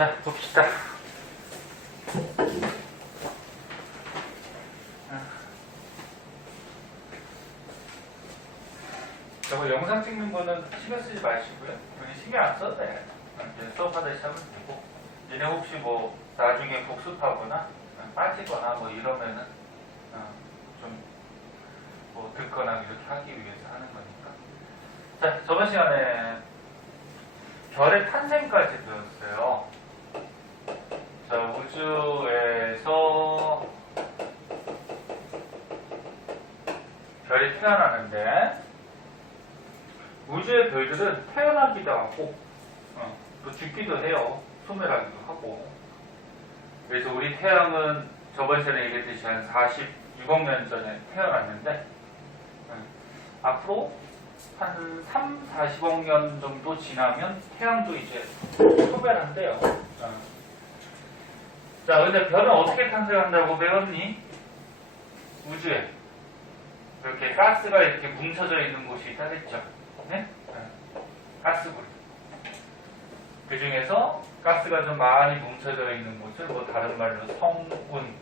자, 봅시다. 저거 영상 찍는 거는 신경 쓰지 마시고요. 여기 신경 안 써도 돼. 이제 수업하다 시작하면 되고. 얘네 혹시 뭐 나중에 복습하거나 빠지거나 뭐 이러면은 좀 뭐 듣거나 이렇게 하기 위해서 하는 거니까. 자, 저번 시간에 별의 탄생까지 배웠어요. 자, 우주에서 별이 태어나는데 우주의 별들은 태어나기도 하고 또 죽기도 해요. 소멸하기도 하고. 그래서 우리 태양은 저번 시간에 얘기했듯이 한 46억 년 전에 태어났는데 앞으로 한 3, 40억 년 정도 지나면 태양도 이제 소멸한대요. 자, 근데 별은 어떻게 탄생한다고 배웠니? 우주에 이렇게 가스가 이렇게 뭉쳐져 있는 곳이 있다 그랬죠? 네? 가스굴. 그 중에서 가스가 좀 많이 뭉쳐져 있는 곳을 뭐 다른 말로 성운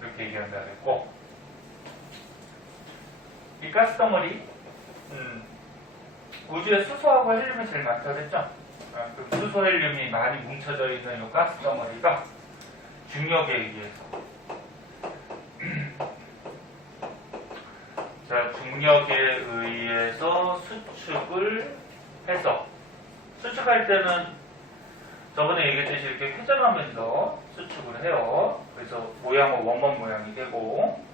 이렇게 얘기한다 그랬고, 이 가스 덩어리 우주에 수소하고 헬륨이 제일 많다 그랬죠? 그 수소 헬륨이 많이 뭉쳐져 있는 이 가스 덩어리가 중력에 의해서 자, 중력에 의해서 수축을 해서, 수축할 때는 저번에 얘기했듯이 이렇게 회전하면서 수축을 해요. 그래서 모양은 원본 모양이 되고,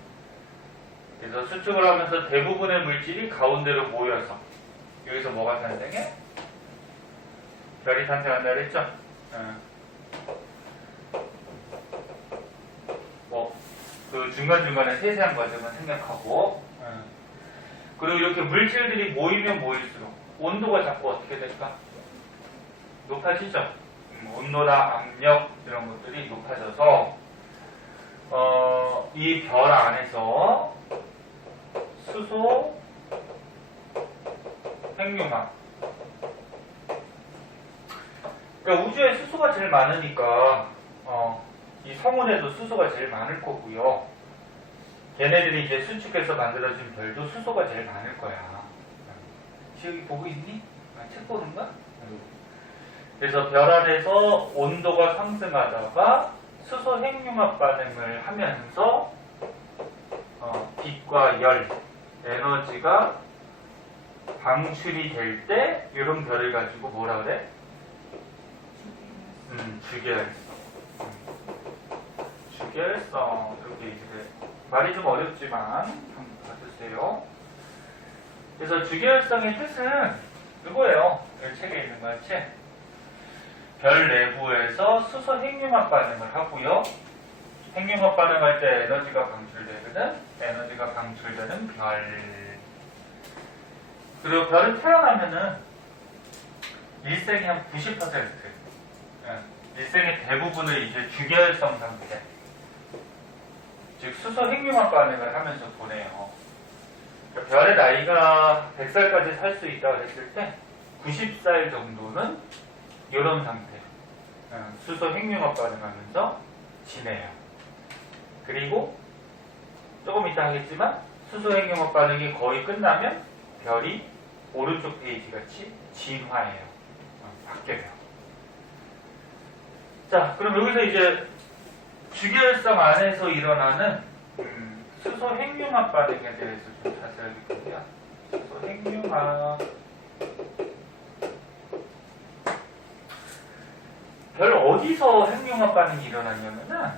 그래서 수축을 하면서 대부분의 물질이 가운데로 모여서 여기서 뭐가 탄생해? 별이 탄생한다 그랬죠? 그 중간중간에 세세한 과정은 생략하고, 그리고 이렇게 물질들이 모이면 모일수록 온도가 자꾸 어떻게 될까? 높아지죠? 온도나 압력 이런 것들이 높아져서 이 별 안에서 수소, 핵융합. 그러니까 우주에 수소가 제일 많으니까 이 성운에도 수소가 제일 많을 거고요. 걔네들이 이제 수축해서 만들어진 별도 수소가 제일 많을 거야. 지금 보고 있니? 책 보는가? 그래서 별 안에서 온도가 상승하다가 수소 핵융합 반응을 하면서 빛과 열, 에너지가 방출이 될 때 이런 별을 가지고 뭐라 그래? 주계열성. 주계열성 이렇게 얘기를 해. 말이 좀 어렵지만 한번 봐주세요. 그래서 주계열성의 뜻은 이거예요. 이 책에 있는 것 같이 별 내부에서 수소 핵융합 반응을 하고요. 핵융합 반응할 때 에너지가 방출되거든. 에너지가 방출되는 별. 그리고 별은 태어나면은 일생의 한 90%, 일생의 대부분을 이제 주계열성 상태, 즉 수소 핵융합 반응을 하면서 보내요. 그러니까 별의 나이가 100살까지 살 수 있다고 했을 때 90살 정도는 이런 상태, 수소 핵융합 반응하면서 지내요. 그리고 조금 이따 하겠지만 수소 핵융합 반응이 거의 끝나면 별이 오른쪽 페이지 같이 진화해요. 바뀌어요. 자, 그럼 여기서 이제 주계열성 안에서 일어나는 수소 핵융합 반응에 대해서 좀 자세하게 볼게요. 수소 핵융합. 별 어디서 핵융합 반응이 일어나냐면은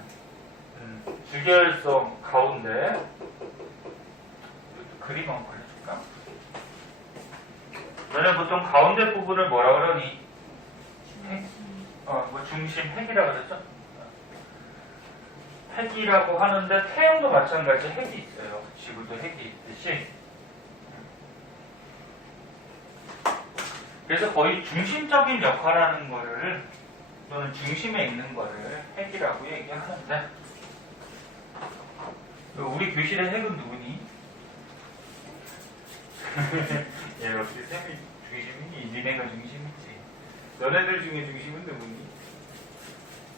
주계열성 가운데 그림 한번 그려줄까? 너네 보통 가운데 부분을 뭐라 그러니? 핵? 뭐 중심 핵이라 그랬죠? 핵이라고 하는데 태양도 마찬가지 핵이 있어요. 지구도 핵이 있듯이. 그래서 거의 중심적인 역할하는 거를, 또는 중심에 있는 거를 핵이라고 얘기하는데, 우리 교실의 핵은 누구니? 예, 역시 쌤이 중심이니? 니네가 중심이지. 너네들 중에 중심은 누구니?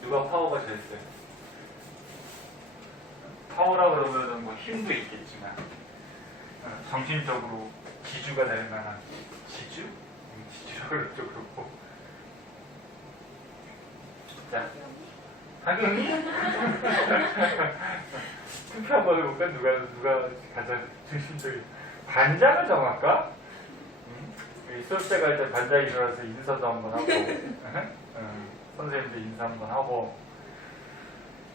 누가 파워가 제일 세? 파워라 그러면은 뭐 힘도 있겠지만 정신적으로 지주가 될 만한 지주? 지주라고 그래도 그렇고. 자, 하경이? 투표 한번 해볼까? 누가 가장 중심적인 반장을 정할까? 우리 수업때 갈 때 반장이 일어나서 인사도 한번 하고 선생님도 인사 한번 하고.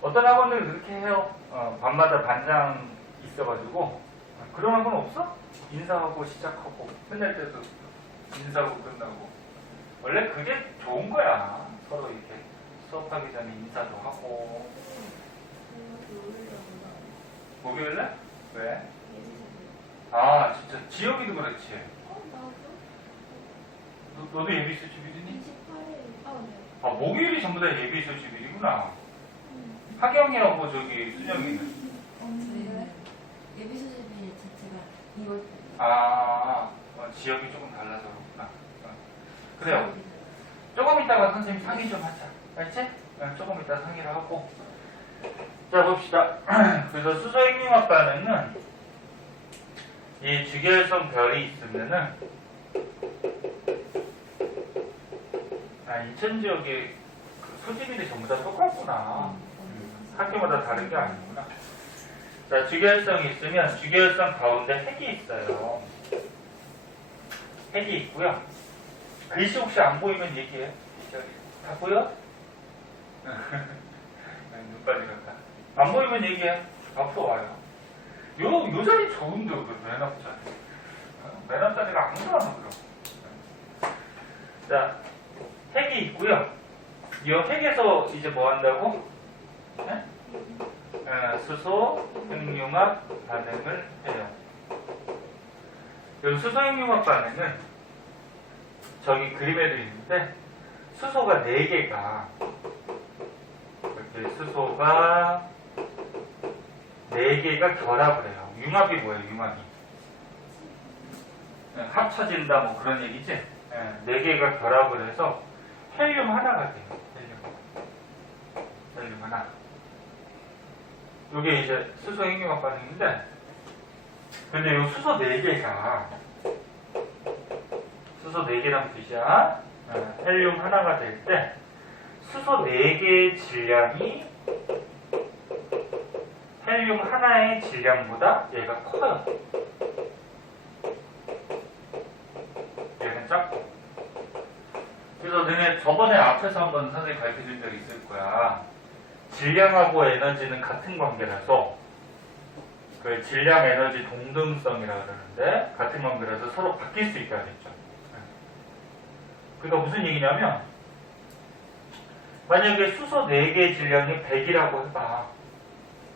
어떤 학원들은 그렇게 해요. 밤마다 반장 있어가지고. 그런 학원 없어? 인사하고 시작하고 끝날 때도 인사하고 끝나고. 원래 그게 좋은 거야. 서로 이렇게 수업하기 전에 인사도 하고. 목요일날? 왜? 아 진짜 지혁이도 그렇지. 너도 예비 있을 주일이니? 아 목요일이 전부 다 예비 있을 주일이구나. 하경이하고 저기 수정이는? 저희는 예비 수집이 자체가 2월. 지역이 조금 달라서 그렇구나. 그래요. 조금 이따가 선생님 상의 좀 하자. 알지? 조금 이따 상의를 하고. 자 봅시다. 그래서 수소행융합 반응은 이 주결성 별이 있으면은 인천 지역의 그 소집인데 전부 다 똑같구나. 학교마다 다른 게 아니구나. 자, 주결성이 있으면 주결성 가운데 핵이 있어요. 핵이 있고요. 글씨 혹시 안 보이면 얘기해. 다 보여? 눈까지 갔다. 안 보이면 얘기해. 앞으로 와요. 요 자리 좋은데, 맨 앞자리. 맨 앞자리가 아무도 안 오더라고. 자, 핵이 있고요. 이 핵에서 이제 뭐 한다고? 네? 수소 핵융합 반응을 해요. 이 수소 핵융합 반응은 저기 그림에도 있는데 수소가 4개가 이렇게 수소가 4개가 결합을 해요. 융합이 뭐예요? 융합이 합쳐진다 뭐 그런 얘기지. 4개가 결합을 해서 헬륨 하나가 돼요. 헬륨 하나. 이게 이제 수소 핵융합 반응인데, 근데 이 수소 4개가 수소 4개란 뜻이야. 헬륨 하나가 될 때 수소 4개의 질량이 헬륨 하나의 질량보다 얘가 커요. 얘는 작고. 그래서 너네 저번에 앞에서 한번 선생님이 가르쳐준 적이 있을 거야. 질량하고 에너지는 같은 관계라서 그 질량 에너지 동등성이라 그러는데 같은 관계라서 서로 바뀔 수 있다 그랬죠. 그러니까 무슨 얘기냐면 만약에 수소 4개의 질량이 100이라고 해봐.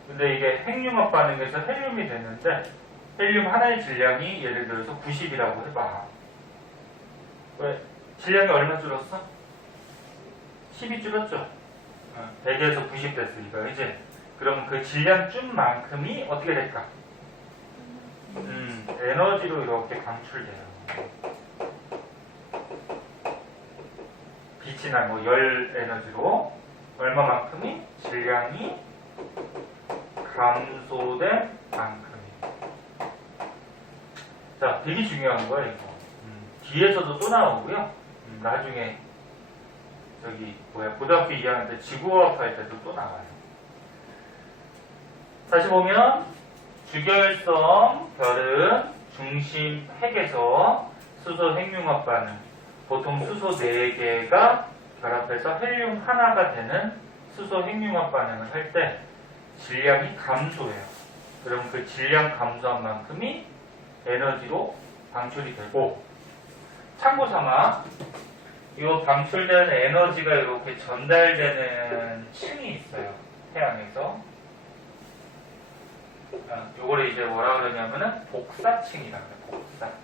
근데 이게 핵융합 반응에서 헬륨이 되는데 헬륨 하나의 질량이 예를 들어서 90이라고 해봐. 왜? 질량이 얼마 줄었어? 10이 줄었죠? 100에서 90 됐으니까, 이제. 그럼 그 질량쯤만큼이 어떻게 될까? 에너지로 이렇게 방출돼요. 빛이나 뭐 열 에너지로 얼마만큼이? 질량이 감소된 만큼이. 자, 되게 중요한 거예요, 이거. 뒤에서도 또 나오고요. 나중에 저기 고등학교 2학년 때 지구화학 할 때도 또 나와요. 다시 보면 주결성 별은 중심 핵에서 수소 핵융합 반응, 보통 수소 4개가 결합해서 헬륨 하나가 되는 수소 핵융합 반응을 할 때 질량이 감소해요. 그럼 그 질량 감소한 만큼이 에너지로 방출이 되고, 참고 삼아 이 방출되는 에너지가 이렇게 전달되는 층이 있어요. 태양에서. 요거를 이제 뭐라 그러냐면은 복사층이라고 해요. 복사층.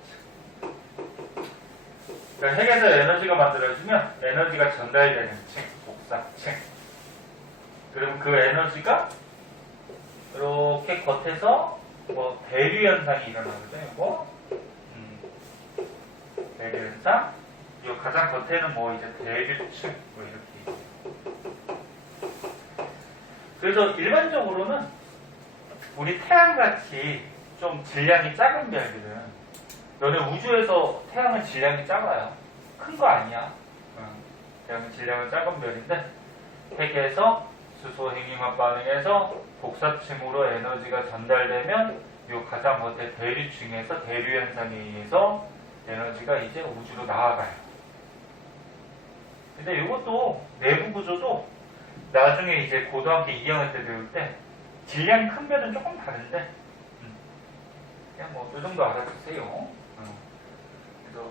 그러니까 핵에서 에너지가 만들어지면 에너지가 전달되는 층, 복사층. 그럼 그 에너지가 이렇게 겉에서 뭐 대류 현상이 일어나거든요. 이거 대류 현상. 이 가장 겉에는 뭐 이제 대류층 뭐 이렇게. 그래서 일반적으로는 우리 태양같이 좀 질량이 작은 별들은 너네 우주에서 태양은 질량이 작아요. 큰 거 아니야. 태양은 질량은 작은 별인데 핵에서 수소 핵융합 반응에서 복사층으로 에너지가 전달되면 요 가장 겉에 대류층에서 대류 현상에 의해서 에너지가 이제 우주로 나아가요. 근데 이것도 내부 구조도 나중에 이제 고등학교 2학년 때 배울 때 질량이 큰 별은 조금 다른데 그냥 뭐 이 정도 알아주세요. 그래서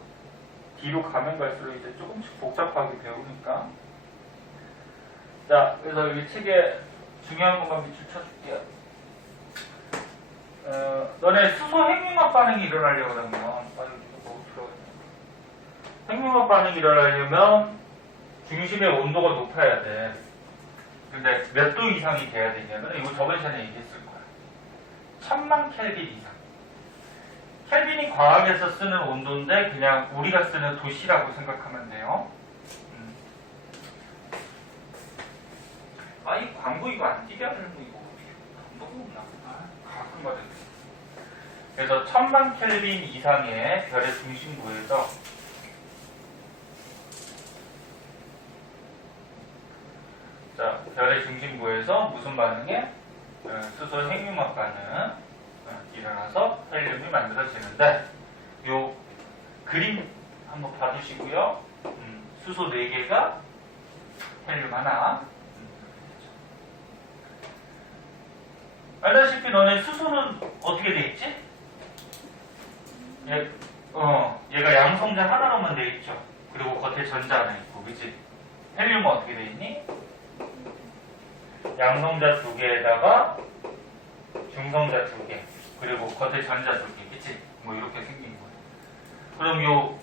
뒤로 가면 갈수록 이제 조금씩 복잡하게 배우니까. 자, 그래서 여기 책에 중요한 것만 밑줄 쳐줄게요. 너네 수소 핵융합 반응이 일어나려고 그러면 핵융합 반응이 일어나려면 중심의 온도가 높아야 돼. 근데 몇 도 이상이 돼야 되냐면 이거 저번 시간에 얘기했을 거야. 1000만 켈빈 이상. 켈빈이 과학에서 쓰는 온도인데 그냥 우리가 쓰는 도시라고 생각하면 돼요. 아, 이 광고 이거 안 띄게 하는 거 이거 너무 없나? 가끔 받았네. 그래서 1000만 켈빈 이상의 별의 중심부에서 자, 별의 중심부에서 무슨 반응에? 수소 핵융합 반응 일어나서 헬륨이 만들어지는데 요 그림 한번 봐주시고요. 수소 4개가 헬륨 하나. 알다시피 너네 수소는 어떻게 돼 있지? 얘가 양성자 하나로만 돼 있죠. 그리고 겉에 전자 하나 있고, 그치? 헬륨은 어떻게 돼 있니? 양성자 2개에다가 중성자 2개, 그리고 겉에 전자 2개, 그치? 뭐 이렇게 생긴 거예요. 그럼 요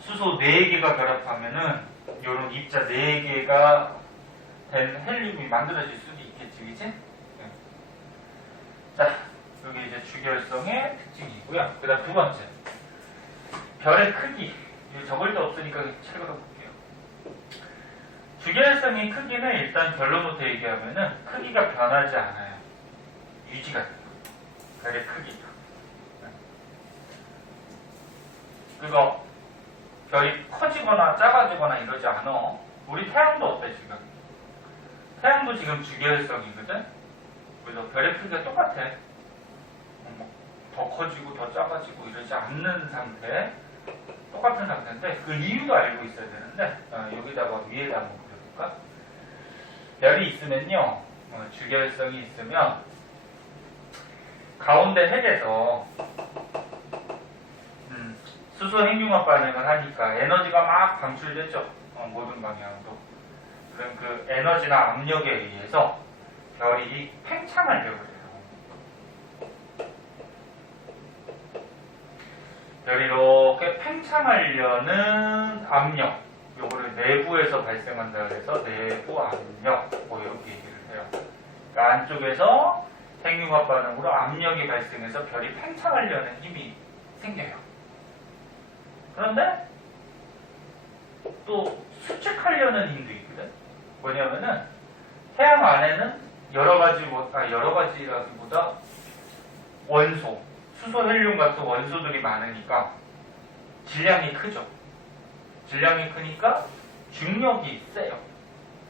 수소 4개가 결합하면은 요런 입자 4개가 된 헬륨이 만들어질 수도 있겠지, 그치? 자, 여기 이제 주결성의 특징이고요. 그 다음 두 번째. 별의 크기. 이거 적을 데 없으니까 책으로 볼게요. 주결성의 크기는 일단 결론부터 얘기하면은 크기가 변하지 않아요. 유지가 돼요. 별의 크기가. 그거 별이 커지거나 작아지거나 이러지 않아. 우리 태양도 어때 지금? 태양도 지금 주결성이거든? 그래서 별의 크기가 똑같아. 더 커지고 더 작아지고 이러지 않는 상태. 똑같은 상태인데 그 이유도 알고 있어야 되는데 여기다가 위에다 한번 그려볼까? 별이 있으면요. 주결성이 있으면 가운데 핵에서 수소 핵융합 반응을 하니까 에너지가 막 방출되죠. 모든 방향으로. 그럼 그 에너지나 압력에 의해서 별이 팽창하려고 해요. 별이 이렇게 팽창하려는 압력, 요거를 내부에서 발생한다 그래서 내부 압력, 뭐 이렇게 얘기를 해요. 그러니까 안쪽에서 핵융합 반응으로 압력이 발생해서 별이 팽창하려는 힘이 생겨요. 그런데 또 수축하려는 힘도 있거든. 뭐냐면은 태양 안에는 여러 가지라기보다 원소, 수소, 헬륨 같은 원소들이 많으니까 질량이 크죠. 질량이 크니까 중력이 세요.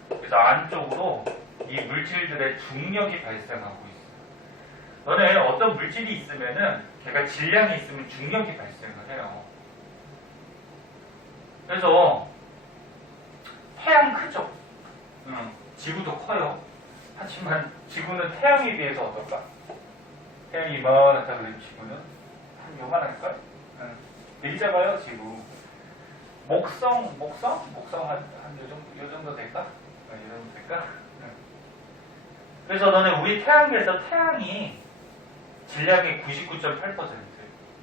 그래서 안쪽으로 이 물질들의 중력이 발생하고 있어요. 너네 어떤 물질이 있으면은 걔가 질량이 있으면 중력이 발생을 해요. 그래서 태양 크죠. 지구도 커요. 하지만 지구는 태양에 비해서 어떨까? 태양이 이만하다 그러면 지구는 한 요만할걸? 되게 작아요, 지구. 목성 한 요 정도 될까? 요 정도 될까? 그래서 너네 우리 태양계에서 태양이 질량의 99.8%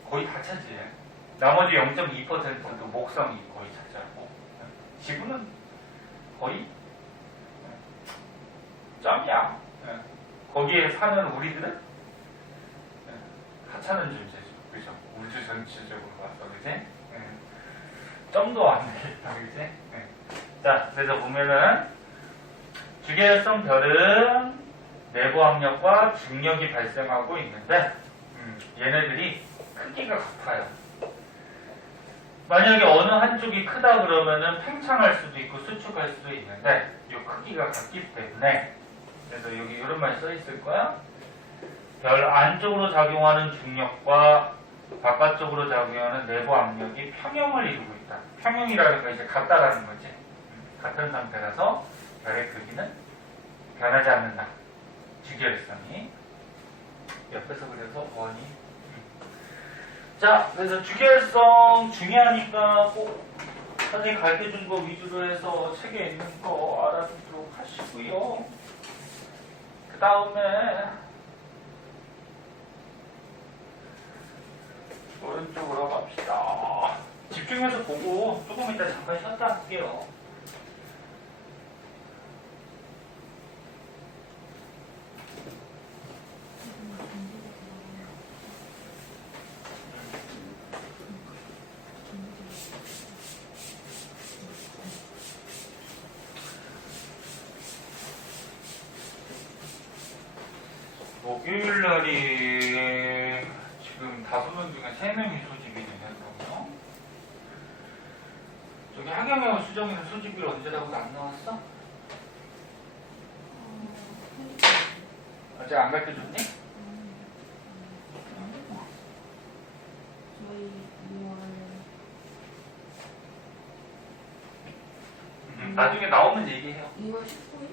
거의 다 차지해. 나머지 0.2%도 목성이 거의 차지하고 지구는 거의 점이야. 거기에 사는 우리들은 하찮은 존재죠. 그죠? 우주 전체적으로 봐서, 그지? 점도 안 되겠다, 그지? 자, 그래서 보면은 주계열성 별은 내부 압력과 중력이 발생하고 있는데 얘네들이 크기가 같아요. 만약에 어느 한쪽이 크다 그러면은 팽창할 수도 있고 수축할 수도 있는데 이 크기가 같기 때문에 그래서 여기 이런 말 써 있을 거야. 별 안쪽으로 작용하는 중력과 바깥쪽으로 작용하는 내부 압력이 평형을 이루고 있다. 평형이라는 건 이제 같다라는 거지. 같은 상태라서 별의 크기는 변하지 않는다. 주기율성이. 옆에서 그래서 원이. 자, 그래서 주기율성 중요하니까 꼭 선생님이 가르쳐준 거 위주로 해서 책에 있는 거 알아두도록 하시고요. 그 다음에 오른쪽으로 갑시다. 집중해서 보고 조금 이따 잠깐 쉬었다 할게요. 목요일 날이 지금 5명 중에 3명이 소집이 되네요. 저기 하경하고 수정이는 소집일 언제라고 안 나왔어? 어제 안 가르쳐줬니? 저희 2월 나중에 나오면 얘기해요. 2월 19일?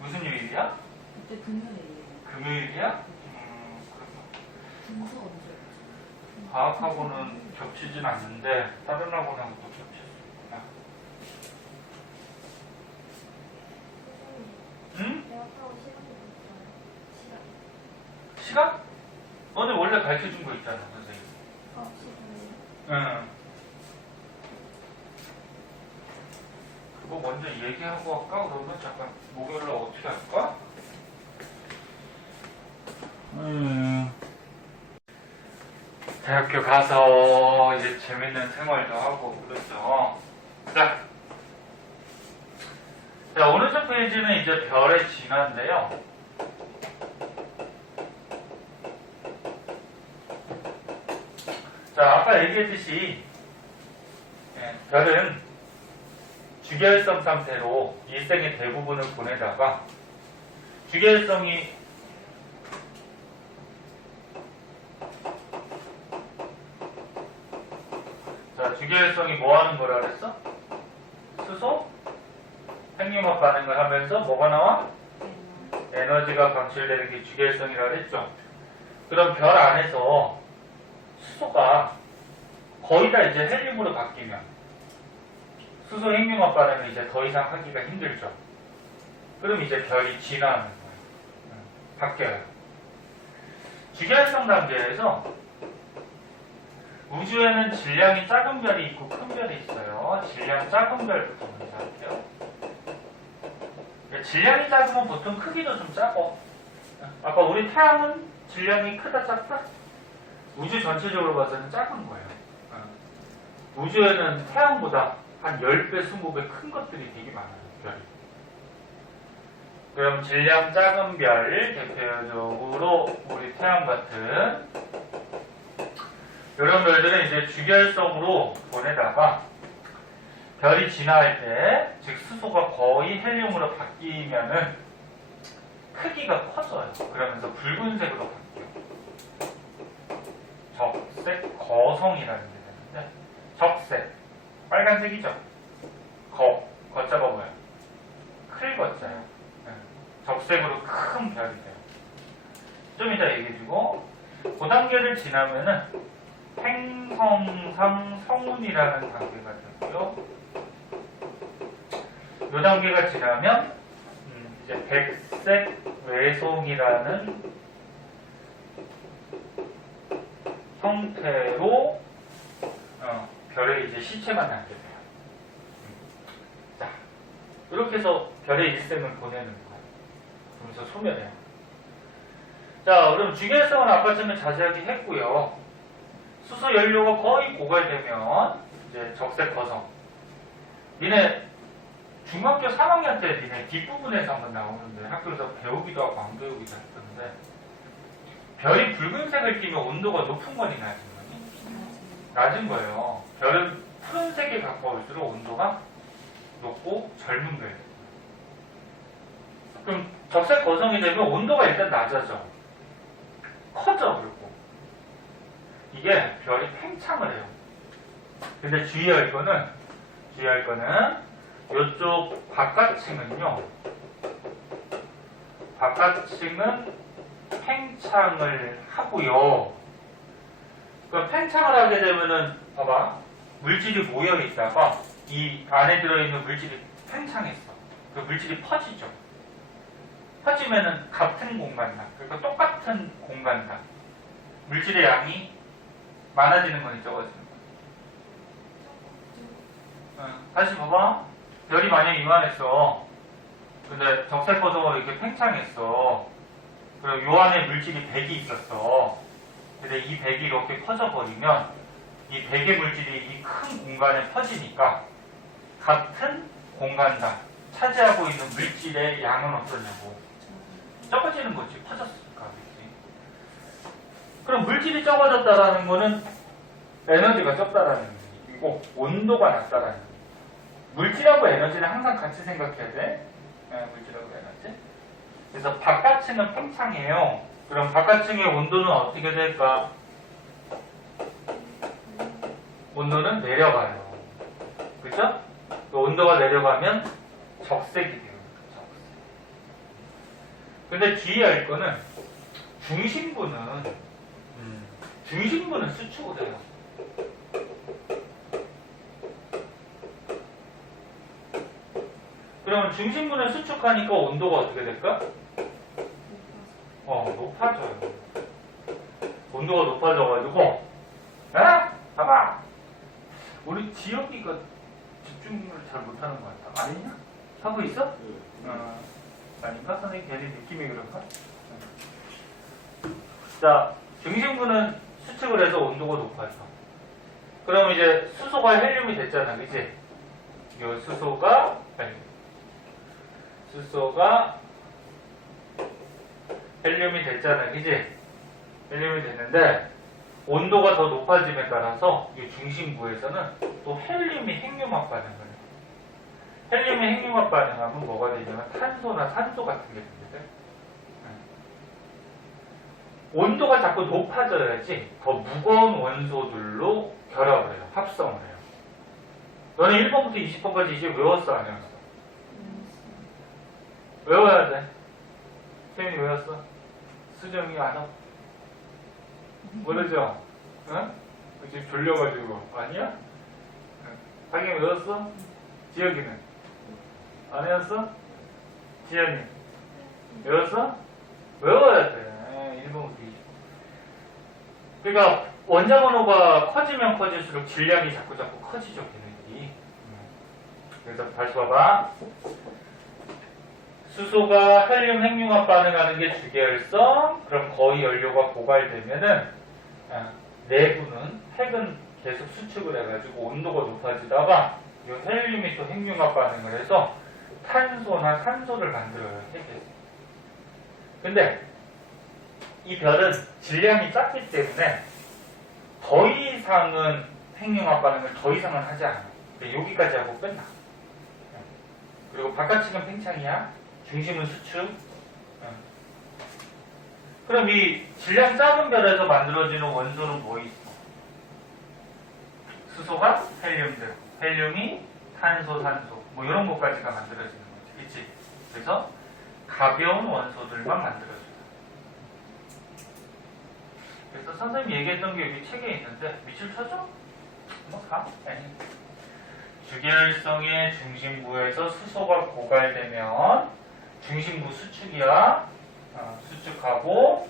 무슨 요일이야? 그때 금요일이에요. 금요일이야? 분석 언제? 과학하고는 겹치진 않는데 다른 학원하고 또 겹쳤구나. 응? 대학하고 시간이 있어요. 시간. 시간? 오늘 원래 가르쳐준 거 있잖아, 선생님. 시간이요? 응. 그거 먼저 얘기하고 할까? 그러면 잠깐 목요일날 어떻게 할까? 대학교 가서 이제 재밌는 생활도 하고 그렇죠. 자, 오른쪽 페이지는 이제 별의 진화인데요. 자, 아까 얘기했듯이 별은 주계열성 상태로 일생의 대부분을 보내다가 주계열성이 주계열성이 뭐 하는 거라 그랬어? 수소? 핵융합 반응을 하면서 뭐가 나와? 에너지가 방출되는 게 주계열성이라 그랬죠. 그럼 별 안에서 수소가 거의 다 이제 헬륨으로 바뀌면 수소 핵융합 반응을 이제 더 이상 하기가 힘들죠. 그럼 이제 별이 진화하는 거예요. 바뀌어요. 주계열성 단계에서 우주에는 질량이 작은 별이 있고 큰 별이 있어요. 질량 작은 별부터 먼저 할게요. 질량이 작으면 보통 크기도 좀 작어. 아까 우리 태양은 질량이 크다 작다? 우주 전체적으로 봐서는 작은 거예요. 우주에는 태양보다 한 10배, 20배 큰 것들이 되게 많아요. 별이. 그럼 질량 작은 별, 대표적으로 우리 태양 같은 이런 별들은 이제 주계열성으로 보내다가 별이 진화할 때, 즉 수소가 거의 헬륨으로 바뀌면은 크기가 커져요. 그러면서 붉은색으로 바뀌어요. 적색 거성이라는 게 되는데, 적색 빨간색이죠. 거자가 뭐야? 클 거자요. 적색으로 큰 별이 돼요. 좀 이따 얘기해주고, 그 단계를 지나면은 행성상 성운이라는 단계가 되고요. 이 단계가 지나면 이제 백색 외송이라는 형태로 별의 이제 시체만 남게 돼요. 자, 이렇게 해서 별의 일생을 보내는 거예요. 그러면서 소멸해요. 자, 그럼 주계열성은 아까 전에 자세하게 했고요. 수소 연료가 거의 고갈되면 이제 적색 거성. 니네 중학교 3학년 때 니네 뒷부분에서 한번 나오는데 학교에서 배우기도 하고 안 배우기도 했던데 별이 붉은색을 띠면 온도가 높은 거니 낮은 거니? 낮은 거예요. 별은 푸른색에 가까울수록 온도가 높고 젊은 거예요. 그럼 적색 거성이 되면 온도가 일단 낮아져. 커져 그리고 이게 별이 팽창을 해요. 근데 주의할 거는 이쪽 바깥층은요. 바깥층은 팽창을 하고요. 그럼 팽창을 하게 되면은 봐봐. 물질이 모여 있다가 이 안에 들어있는 물질이 팽창했어. 그 물질이 퍼지죠. 퍼지면은 같은 공간당, 그러니까 똑같은 공간당 물질의 양이 많아지는 거니 적어지는 거니. 다시 봐봐. 별이 만약에 이만했어. 근데 적색 거성으로 이렇게 팽창했어. 그리고 요 안에 물질이 100이 있었어. 근데 이 100이 이렇게 퍼져버리면 이 100의 물질이 이 큰 공간에 퍼지니까 같은 공간당 차지하고 있는 물질의 양은 어떠냐고. 적어지는 거지. 퍼졌으니까. 그치? 그럼 물질이 적어졌다라는 거는 에너지가 적다라는 얘기고 온도가 낮다라는 얘기. 물질하고 에너지는 항상 같이 생각해야 돼. 네, 물질하고 에너지. 그래서 바깥층은 팽창이에요. 그럼 바깥층의 온도는 어떻게 될까? 온도는 내려가요. 그죠? 온도가 내려가면 적색이 돼요. 적색. 근데 주의할 거는 중심부는 수축을 해요. 그러면 중심부는 수축하니까 온도가 어떻게 될까? 높아져요. 온도가 높아져가지고, 봐봐! 우리 지혁이가 집중을 잘 못하는 것 같아. 아니냐? 하고 있어? 아닌가? 선생님 괜히 느낌이 그런가? 자, 중심부는 수축을 해서 온도가 높아져. 그럼 이제 수소가 헬륨이 됐잖아, 그치? 이 수소가 헬륨이 됐잖아, 그치? 헬륨이 됐는데 온도가 더 높아짐에 따라서 이 중심부에서는 또 헬륨이 핵융합 반응을 해요. 헬륨이 핵융합 반응하면 뭐가 되냐면 탄소나 산소 같은 게 됩니다. 온도가 자꾸 높아져야지 더 무거운 원소들로 결합을 해요. 합성을 해요. 너는 1번부터 20번까지 이제 외웠어, 안 외웠어? 외워야 돼. 태윤이 외웠어? 수정이 안 하고. 모르죠? 응? 지금 졸려가지고. 아니야? 하긴 외웠어? 지혁이는? 안 외웠어? 지현이? 외웠어? 외워야 돼. 1번부터 20번. 그러니까 원자번호가 커지면 커질수록 질량이 자꾸 커지죠, 걔네들이. 그래서 다시 봐봐. 수소가 헬륨 핵융합 반응하는 게 주계열성. 그럼 거의 연료가 고갈되면은 내부는 핵은 계속 수축을 해가지고 온도가 높아지다가 이 헬륨이 또 핵융합 반응을 해서 탄소나 산소를 만들어요, 핵에서. 근데 이 별은 질량이 작기 때문에 더 이상은 핵융합 반응을 더 이상은 하지 않아요. 여기까지 하고 끝나. 그리고 바깥층은 팽창이야. 중심은 수축. 그럼 이 질량 작은 별에서 만들어지는 원소는 뭐 있어? 수소가 헬륨 되고, 헬륨이 탄소, 산소, 뭐 이런 것까지가 만들어지는 거지, 그치? 그래서 가벼운 원소들만 만들어줘요. 그래서 선생님이 얘기했던 게 여기 책에 있는데 밑줄 쳐줘? 뭐 가? 아니. 주계열성의 중심부에서 수소가 고갈되면 중심부 수축이야. 수축하고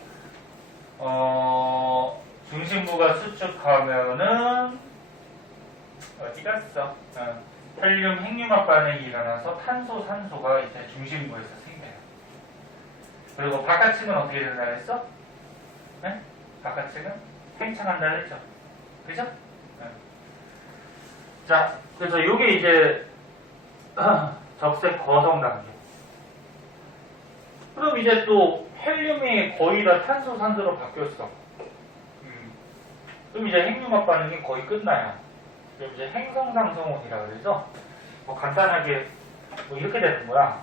중심부가 수축하면은 어디 갔어? 헬륨 핵융합 반응이 일어나서 탄소, 산소가 이제 중심부에서 생겨요. 그리고 바깥층은 어떻게 된다 했어? 네? 바깥층은 팽창한다 했죠. 그죠? 네. 자, 그래서 이게 이제 적색 거성 단계. 그럼 이제 또 헬륨이 거의 다 탄소 산소로 바뀌었어. 그럼 이제 핵융합 반응이 거의 끝나요. 그럼 이제 행성상성온이라 그래서 뭐 간단하게 뭐 이렇게 되는 거야.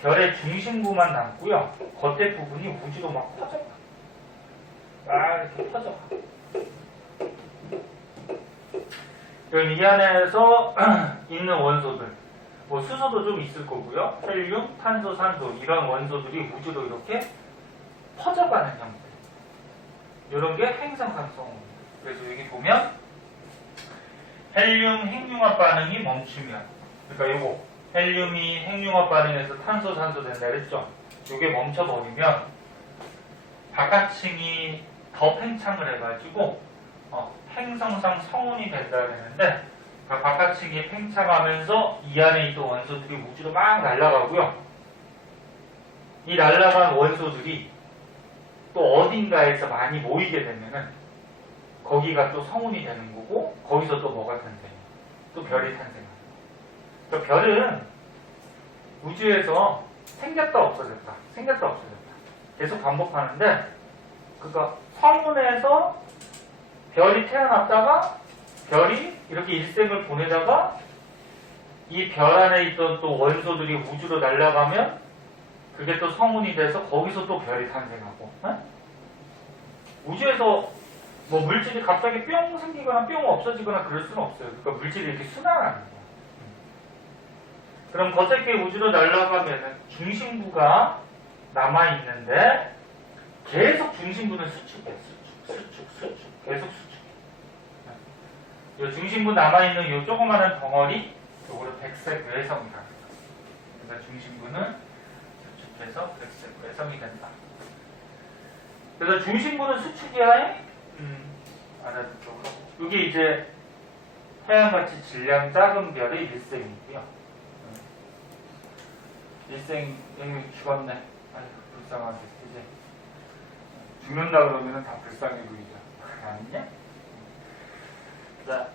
별의 중심부만 남고요. 겉에 부분이 우주로 막 퍼져가. 이렇게 퍼져가. 그럼 이 안에서 있는 원소들, 뭐 수소도 좀 있을 거고요. 헬륨, 탄소, 산소 이런 원소들이 우주로 이렇게 퍼져가는 형태. 이런 게 행성상성온. 그래서 여기 보면 헬륨 핵융합 반응이 멈추면, 그러니까 요거 헬륨이 핵융합 반응에서 탄소, 산소 된다 그랬죠? 요게 멈춰버리면 바깥층이 더 팽창을 해가지고 행성상 성운이 된다 그랬는데 그 바깥층이 팽창하면서 이 안에 있던 원소들이 우주로 막 날아가고요. 이 날아간 원소들이 또 어딘가에서 많이 모이게 되면은 거기가 또 성운이 되는 거고 거기서 또 뭐가 탄생해요? 또 별이 탄생해요. 그 별은 우주에서 생겼다 없어졌다, 생겼다 없어졌다 계속 반복하는데, 그러니까 성운에서 별이 태어났다가 별이 이렇게 일생을 보내다가 이 별 안에 있던 또 원소들이 우주로 날아가면 그게 또 성운이 돼서 거기서 또 별이 탄생하고. 우주에서 뭐 물질이 갑자기 뿅 생기거나 뿅 없어지거나 그럴 수는 없어요. 그러니까 물질이 이렇게 순환하는 거예요. 그럼 겉에 우주로 날아가면 중심부가 남아있는데 계속 중심부는 수축해. 수축. 계속 수축해. 이 중심부 남아있는 이 조그마한 덩어리, 요거를 백색 외성이라고 해요. 그래서 중심부는 수축해서 백색 외성이 된다. 그래서 중심부는 수축이야. 알아듣고. 이게 이제 태양같이 질량 작은 별의 일생이고요. 일생, 여기 죽었네. 아이고, 불쌍하게. 이제 죽는다 그러면 다 불쌍해 보이죠. 아니냐? 자,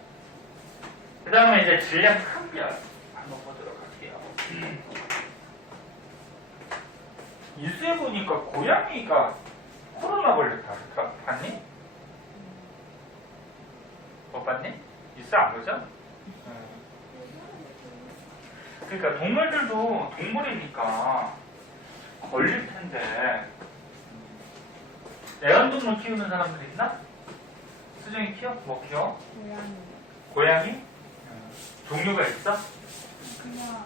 그 다음에 이제 질량 큰 별 한번 보도록 할게요. 뉴스에 보니까 고양이가 코로나 걸렸다 그럴까? 봤니? 못 봤니? 뉴스 안 보죠? 그러니까 동물들도 동물이니까 걸릴 텐데. 애완동물 키우는 사람들 있나? 수정이 키워? 뭐 키워? 고양이? 종류가 있어? 그냥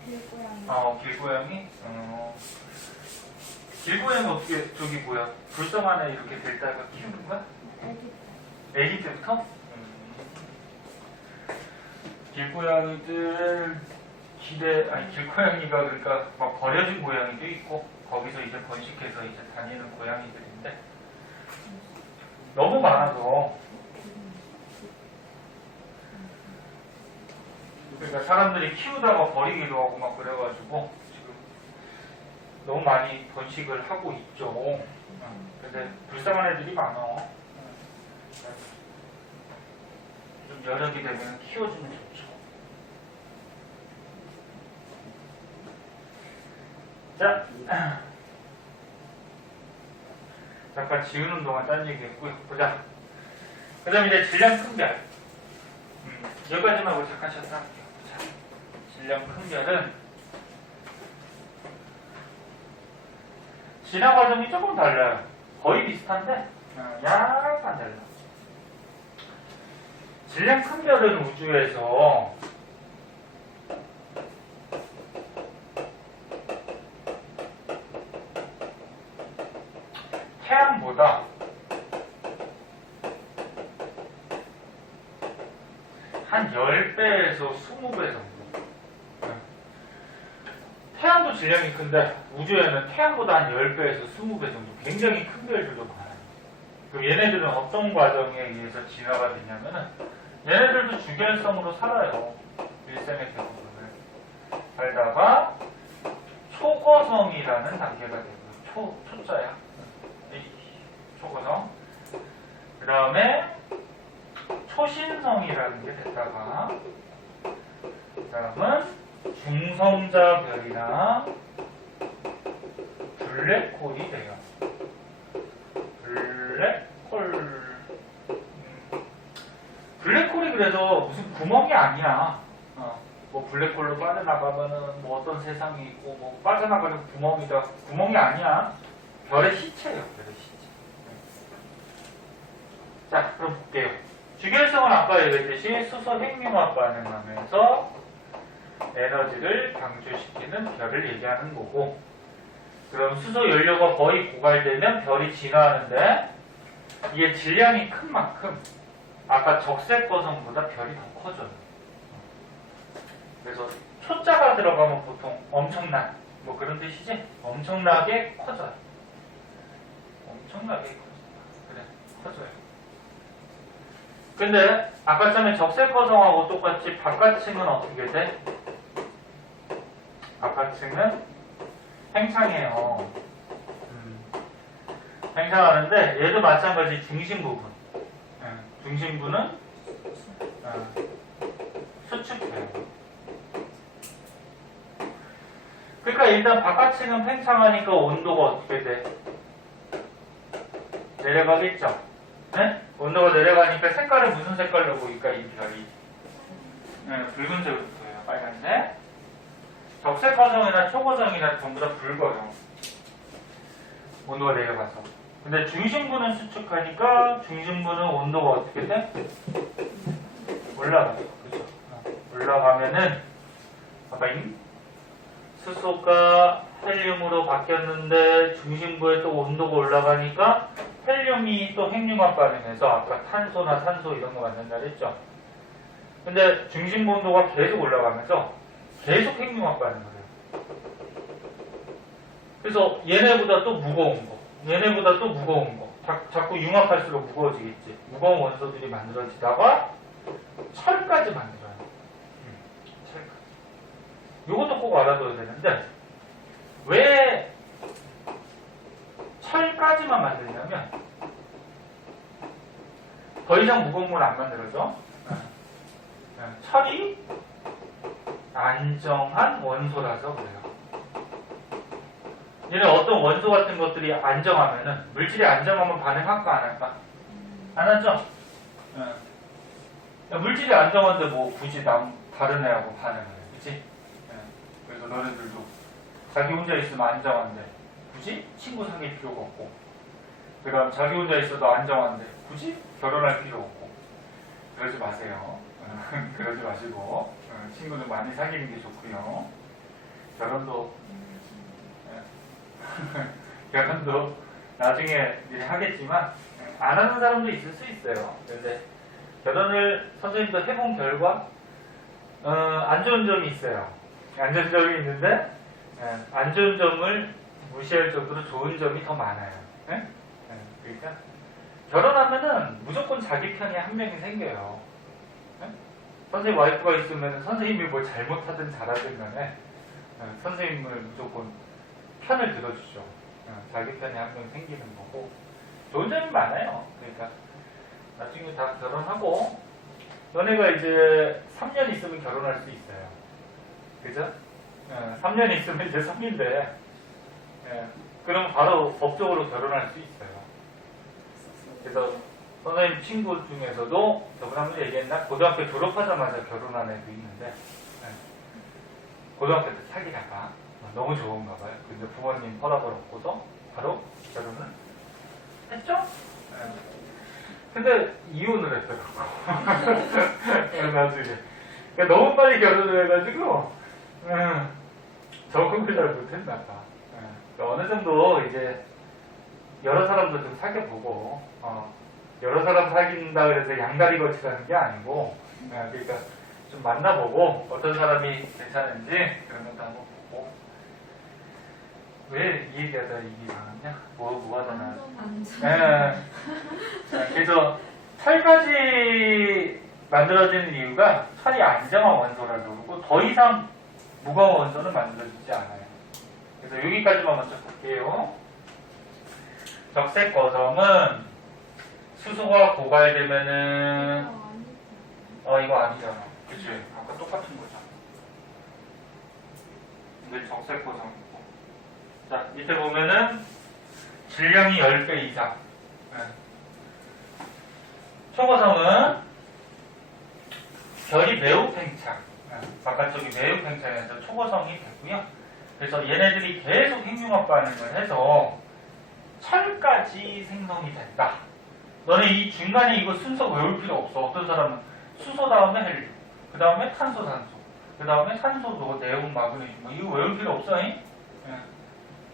길고양이. 길고양이? 길고양이 어떻게, 저기 뭐야, 불쌍한 애 이렇게 데리다가 키우는 거야? 애기 때부터? 길고양이들, 길고양이가 그러니까 막 버려진 고양이도 있고, 거기서 이제 번식해서 이제 다니는 고양이들인데, 너무 많아서, 그러니까 사람들이 키우다가 버리기도 하고 막 그래가지고, 지금 너무 많이 번식을 하고 있죠. 근데 불쌍한 애들이 많아. 좀 여력이 되면 키워주면 좋죠. 자, 잠깐 지우는 동안 딴 얘기 했고요. 보자. 그 다음에 이제 질량 큰 별. 여기까지만 하고 잠깐 쉬었다 할게요. 자, 질량 큰 별은 진화 과정이 조금 달라요. 거의 비슷한데 약간 달라. 질량 큰 별은 우주에서 태양보다 한 10배에서 20배 정도. 태양도 질량이 큰데 우주에는 태양보다 한 10배에서 20배 정도 굉장히 큰 별들도 많아요. 그럼 얘네들은 어떤 과정에 의해서 진화가 되냐면은 얘네들도 주결성으로 살아요. 일생의 대부분을. 살다가 초거성이라는 단계가 되고요. 초자야. 초거성. 그 다음에 초신성이라는 게 됐다가, 그 다음은 중성자별이나 블랙홀이 돼요. 블랙홀이 그래서 무슨 구멍이 아니야. 뭐 블랙홀로 빠져나가면은 뭐 어떤 세상이 있고 뭐 빠져나가는 구멍이다. 구멍이 아니야. 별의 시체예요. 별의 시체. 자, 그럼 볼게요. 주결성은 아까 얘기했듯이 수소 핵융합 반응하면서 에너지를 방출시키는 별을 얘기하는 거고, 그럼 수소 연료가 거의 고갈되면 별이 진화하는데 이게 질량이 큰 만큼 아까 적색 거성보다 별이 더 커져요. 그래서 초자가 들어가면 보통 엄청난 뭐 그런 뜻이지? 엄청나게 커져요. 엄청나게 커져요. 그래, 커져요. 근데 아까 전에 적색 거성하고 똑같이 바깥층은 어떻게 돼? 바깥층은 팽창해요. 팽창하는데 얘도 마찬가지 중심 부분. 중심부는 수축해요. 그러니까 일단 바깥층은 팽창하니까 온도가 어떻게 돼? 내려가겠죠? 네? 온도가 내려가니까 색깔은 무슨 색깔로 보일까, 이 별이? 네, 붉은색으로 보여요. 빨간색. 적색 화성이나 초고성이나 전부 다 붉어요. 온도가 내려가서. 근데 중심부는 수축하니까 중심부는 온도가 어떻게 돼? 올라가죠. 그죠? 올라가면은, 봐봐잉. 수소가 헬륨으로 바뀌었는데 중심부에 또 온도가 올라가니까 헬륨이 또 핵융합 반응해서 아까 탄소나 산소 이런 거 만든다 그랬죠? 근데 중심부 온도가 계속 올라가면서 계속 핵융합 반응을 해요. 그래서 얘네보다 또 무거운 거, 얘네보다 또 무거운 거, 자꾸 융합할수록 무거워지겠지. 무거운 원소들이 만들어지다가 철까지 만들어요. 철까지. 이것도 꼭 알아둬야 되는데 왜 철까지만 만들냐면 더 이상 무거운 건 안 만들어져. 철이 안정한 원소라서 그래요. 얘는 어떤 원소 같은 것들이 안정하면은, 물질이 안정하면 반응할까 안 할까? 안 하죠? 물질이 안정한데 뭐 굳이 다른 애하고 반응을 해. 그치? 그래서 너네들도 자기 혼자 있으면 안정한데 굳이 친구 사귈 필요가 없고, 그럼 자기 혼자 있어도 안정한데 굳이 결혼할 필요 없고, 그러지 마세요. 그러지 마시고 친구는 많이 사귀는 게 좋고요. 결혼도 결혼도 나중에 이제 하겠지만 안 하는 사람도 있을 수 있어요. 근데 결혼을 선생님도 해본 결과 안 좋은 점이 있어요. 안 좋은 점이 있는데 안 좋은 점을 무시할 정도로 좋은 점이 더 많아요. 그러니까 결혼하면은 무조건 자기 편이 한 명이 생겨요. 선생님 와이프가 있으면 선생님이 뭘 잘못하든 잘하든 간에 선생님을 무조건 편을 들어주죠. 자기 편이 한 명 생기는 거고, 좋은 점이 많아요. 그러니까 나중에 다 결혼하고 너네가 이제 3년 있으면 결혼할 수 있어요. 그죠? 3년 있으면 이제 성인데 그럼 바로 법적으로 결혼할 수 있어요. 그래서 선생님 친구 중에서도 저번에 한번 얘기했나? 고등학교 졸업하자마자 결혼한 애도 있는데 고등학교 때 사귀다가 너무 좋은가 봐요. 근데 부모님 허락을 얻고서 바로 결혼을 했죠? 근데 이혼을 했더라고. 나중에. 그러니까 너무 빨리 결혼을 해가지고 적응을 잘 못했나 봐. 그러니까 어느 정도 이제 여러 사람도 좀 사귀어보고 여러 사람 사귄다 그래서 양다리 걸치라는 게 아니고 그러니까 좀 만나보고 어떤 사람이 괜찮은지 그런 것도 한번 보고. 왜 이 얘기하다 이게 나왔냐? 뭐 하다 나왔냐? 그래서 철까지 만들어지는 이유가 철이 안정한 원소라서 그러고 더 이상 무거운 원소는 만들어지지 않아요. 그래서 여기까지만 먼저 볼게요. 적색 거성은 수소가 고갈되면은 이거 아니잖아. 그치? 아까 똑같은 거잖아. 이게 적색 고성이고. 자, 밑에 보면은 질량이 10배 이상. 초고성은 결이 매우 팽창. 바깥쪽이 매우 팽창해서 초고성이 되고요. 그래서 얘네들이 계속 핵융합 반응을 해서 철까지 생성이 된다. 너네 이 중간에 이거 순서 외울 필요 없어. 어떤 사람은 수소 다음에 헬륨, 그 다음에 탄소, 산소, 그 다음에 산소도 네온, 마그네슘, 뭐 이거 외울 필요 없어.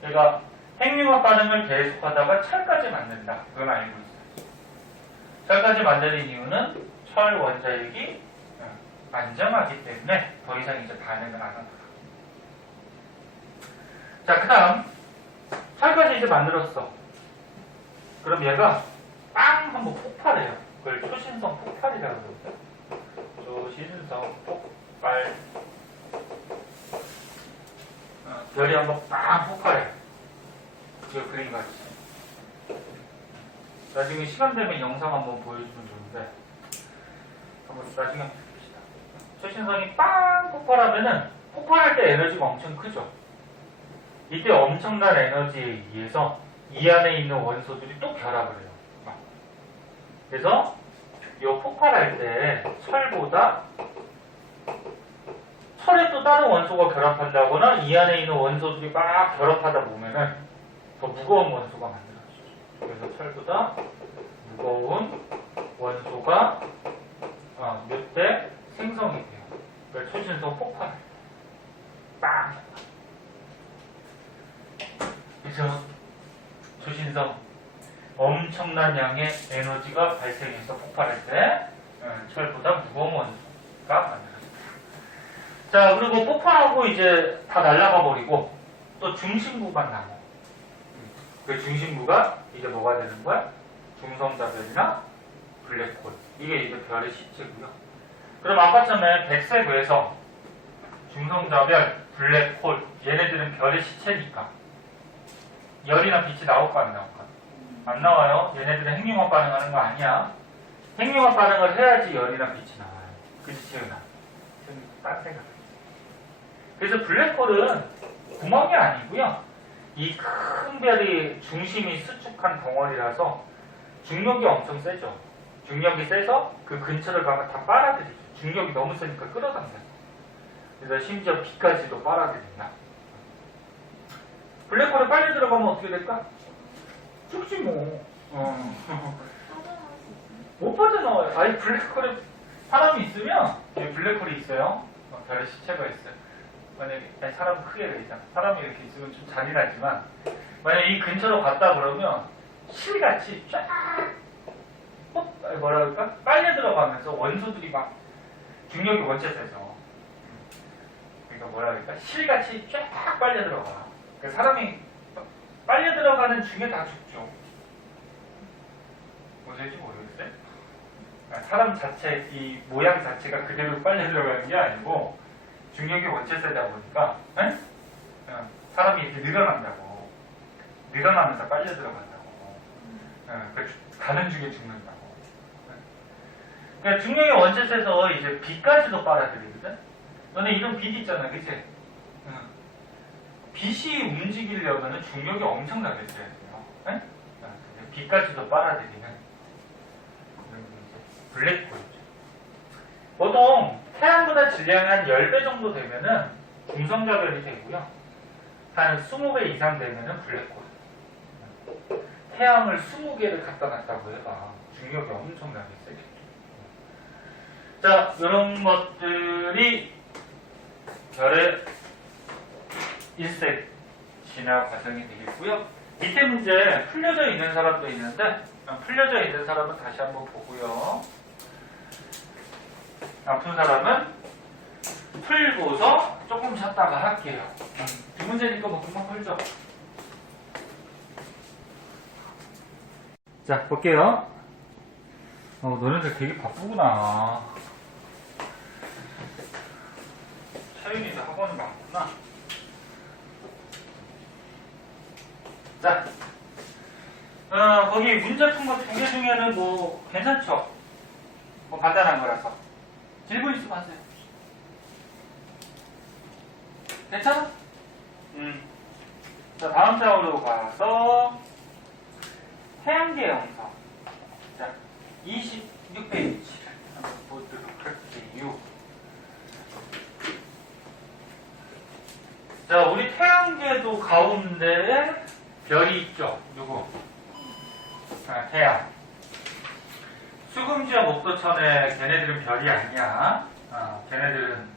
얘가 핵융합 반응을 계속하다가 철까지 만든다. 그건 알고 있어요. 철까지 만드는 이유는 철 원자력이 안정하기 때문에 더 이상 이제 반응을 안 한다. 자, 그 다음 철까지 이제 만들었어. 그럼 얘가 빵 한번 폭발해요. 그걸 초신성 폭발이라고 그러죠. 초신성 폭발. 별이 한번 빵 폭발해요. 이거 그림 같이. 나중에 시간 되면 영상 한번 보여주면 좋은데 한번 나중에 봅시다. 초신성이 빵 폭발하면은 폭발할 때 에너지가 엄청 크죠. 이때 엄청난 에너지에 의해서 이 안에 있는 원소들이 또 결합을 해요. 그래서 이 폭발할 때 철보다 철에 또 다른 원소가 결합한다거나 이 안에 있는 원소들이 막 결합하다 보면은 더 무거운 원소가 만들어지죠. 그래서 철보다 무거운 원소가 몇 대 생성이 돼요. 그러니까 초신성 폭발. 빵! 그래서 초신성 엄청난 양의 에너지가 발생해서 폭발할 때 철보다 무거운 원소가 만들어집니다. 자, 그리고 폭발하고 이제 다 날아가 버리고 또 중심부만 남아. 그 중심부가 이제 뭐가 되는 거야? 중성자별이나 블랙홀. 이게 이제 별의 시체고요. 그럼 아까처럼 백색 외성, 중성자별, 블랙홀 얘네들은 별의 시체니까 열이나 빛이 나올까 안 나올까? 안 나와요. 얘네들은 핵융합 반응하는 거 아니야. 핵융합 반응을 해야지 열이나 빛이 나와요. 그치, 채은아? 딴 생각. 그래서 블랙홀은 구멍이 아니고요. 이 큰 별이 중심이 수축한 덩어리라서 중력이 엄청 세죠. 중력이 세서 그 근처를 가면 다 빨아들이죠. 중력이 너무 세니까 끌어당겨요. 그래서 심지어 빛까지도 빨아들인다. 블랙홀에 빨리 들어가면 어떻게 될까? 죽지 뭐. 못 빠져나와요. 아니 블랙홀에 사람이 있으면 여기 블랙홀이 있어요. 별의 시체가 있어요. 만약에 사람 크게 되잖아. 사람이 이렇게 있으면 좀 잔인하지만 만약에 이 근처로 갔다 그러면 실같이 쫙 뭐라 그럴까? 빨려 들어가면서 원소들이 막 중력이 원체 세서 그러니까 뭐라 그럴까? 실같이 쫙 빨려 들어가. 그러니까 사람이 빨려 들어가는 중에 다 죽죠. 뭐지 모르겠어요? 사람 자체, 이 모양 자체가 그대로 빨려 들어가는 게 아니고 중력이 원체 세다 보니까 사람이 이렇게 늘어난다고. 늘어나면서 빨려 들어간다고. 가는 중에 죽는다고. 그러니까 중력이 원체 세서 이제 빛까지도 빨아들이거든? 너네 이런 빛 있잖아, 그치? 빛이 움직이려면 중력이 엄청나게 세야 돼요. 빛까지도 빨아들이는 블랙홀이죠. 보통 태양보다 질량이 한 10배 정도 되면은 중성자별이 되고요. 한 20배 이상 되면은 블랙홀. 태양을 20개를 갖다 놨다고 해봐. 중력이 엄청나게 세겠죠. 자, 이런 것들이 별의 일색 진화 과정이 되겠고요. 밑에 문제 풀려져 있는 사람도 있는데 풀려져 있는 사람은 다시 한번 보고요. 아픈 사람은 풀고서 조금 쉬었다가 할게요. 두 문제니까 뭐 금방 풀죠. 자, 볼게요. 너네들 되게 바쁘구나. 차윤이도 학원이 많구나. 자, 거기 문제 푼 거 두 개 중에는 뭐 괜찮죠? 뭐 간단한 거라서 질문 있으면 하세요. 괜찮아? 자, 다음 장으로 가서 태양계 영상. 자, 26페이지 한번 보도록 할게요. 자, 우리 태양계도 가운데에 별이 있죠. 누구? 태양. 수금지와 목도천에 걔네들은 별이 아니야. 걔네들은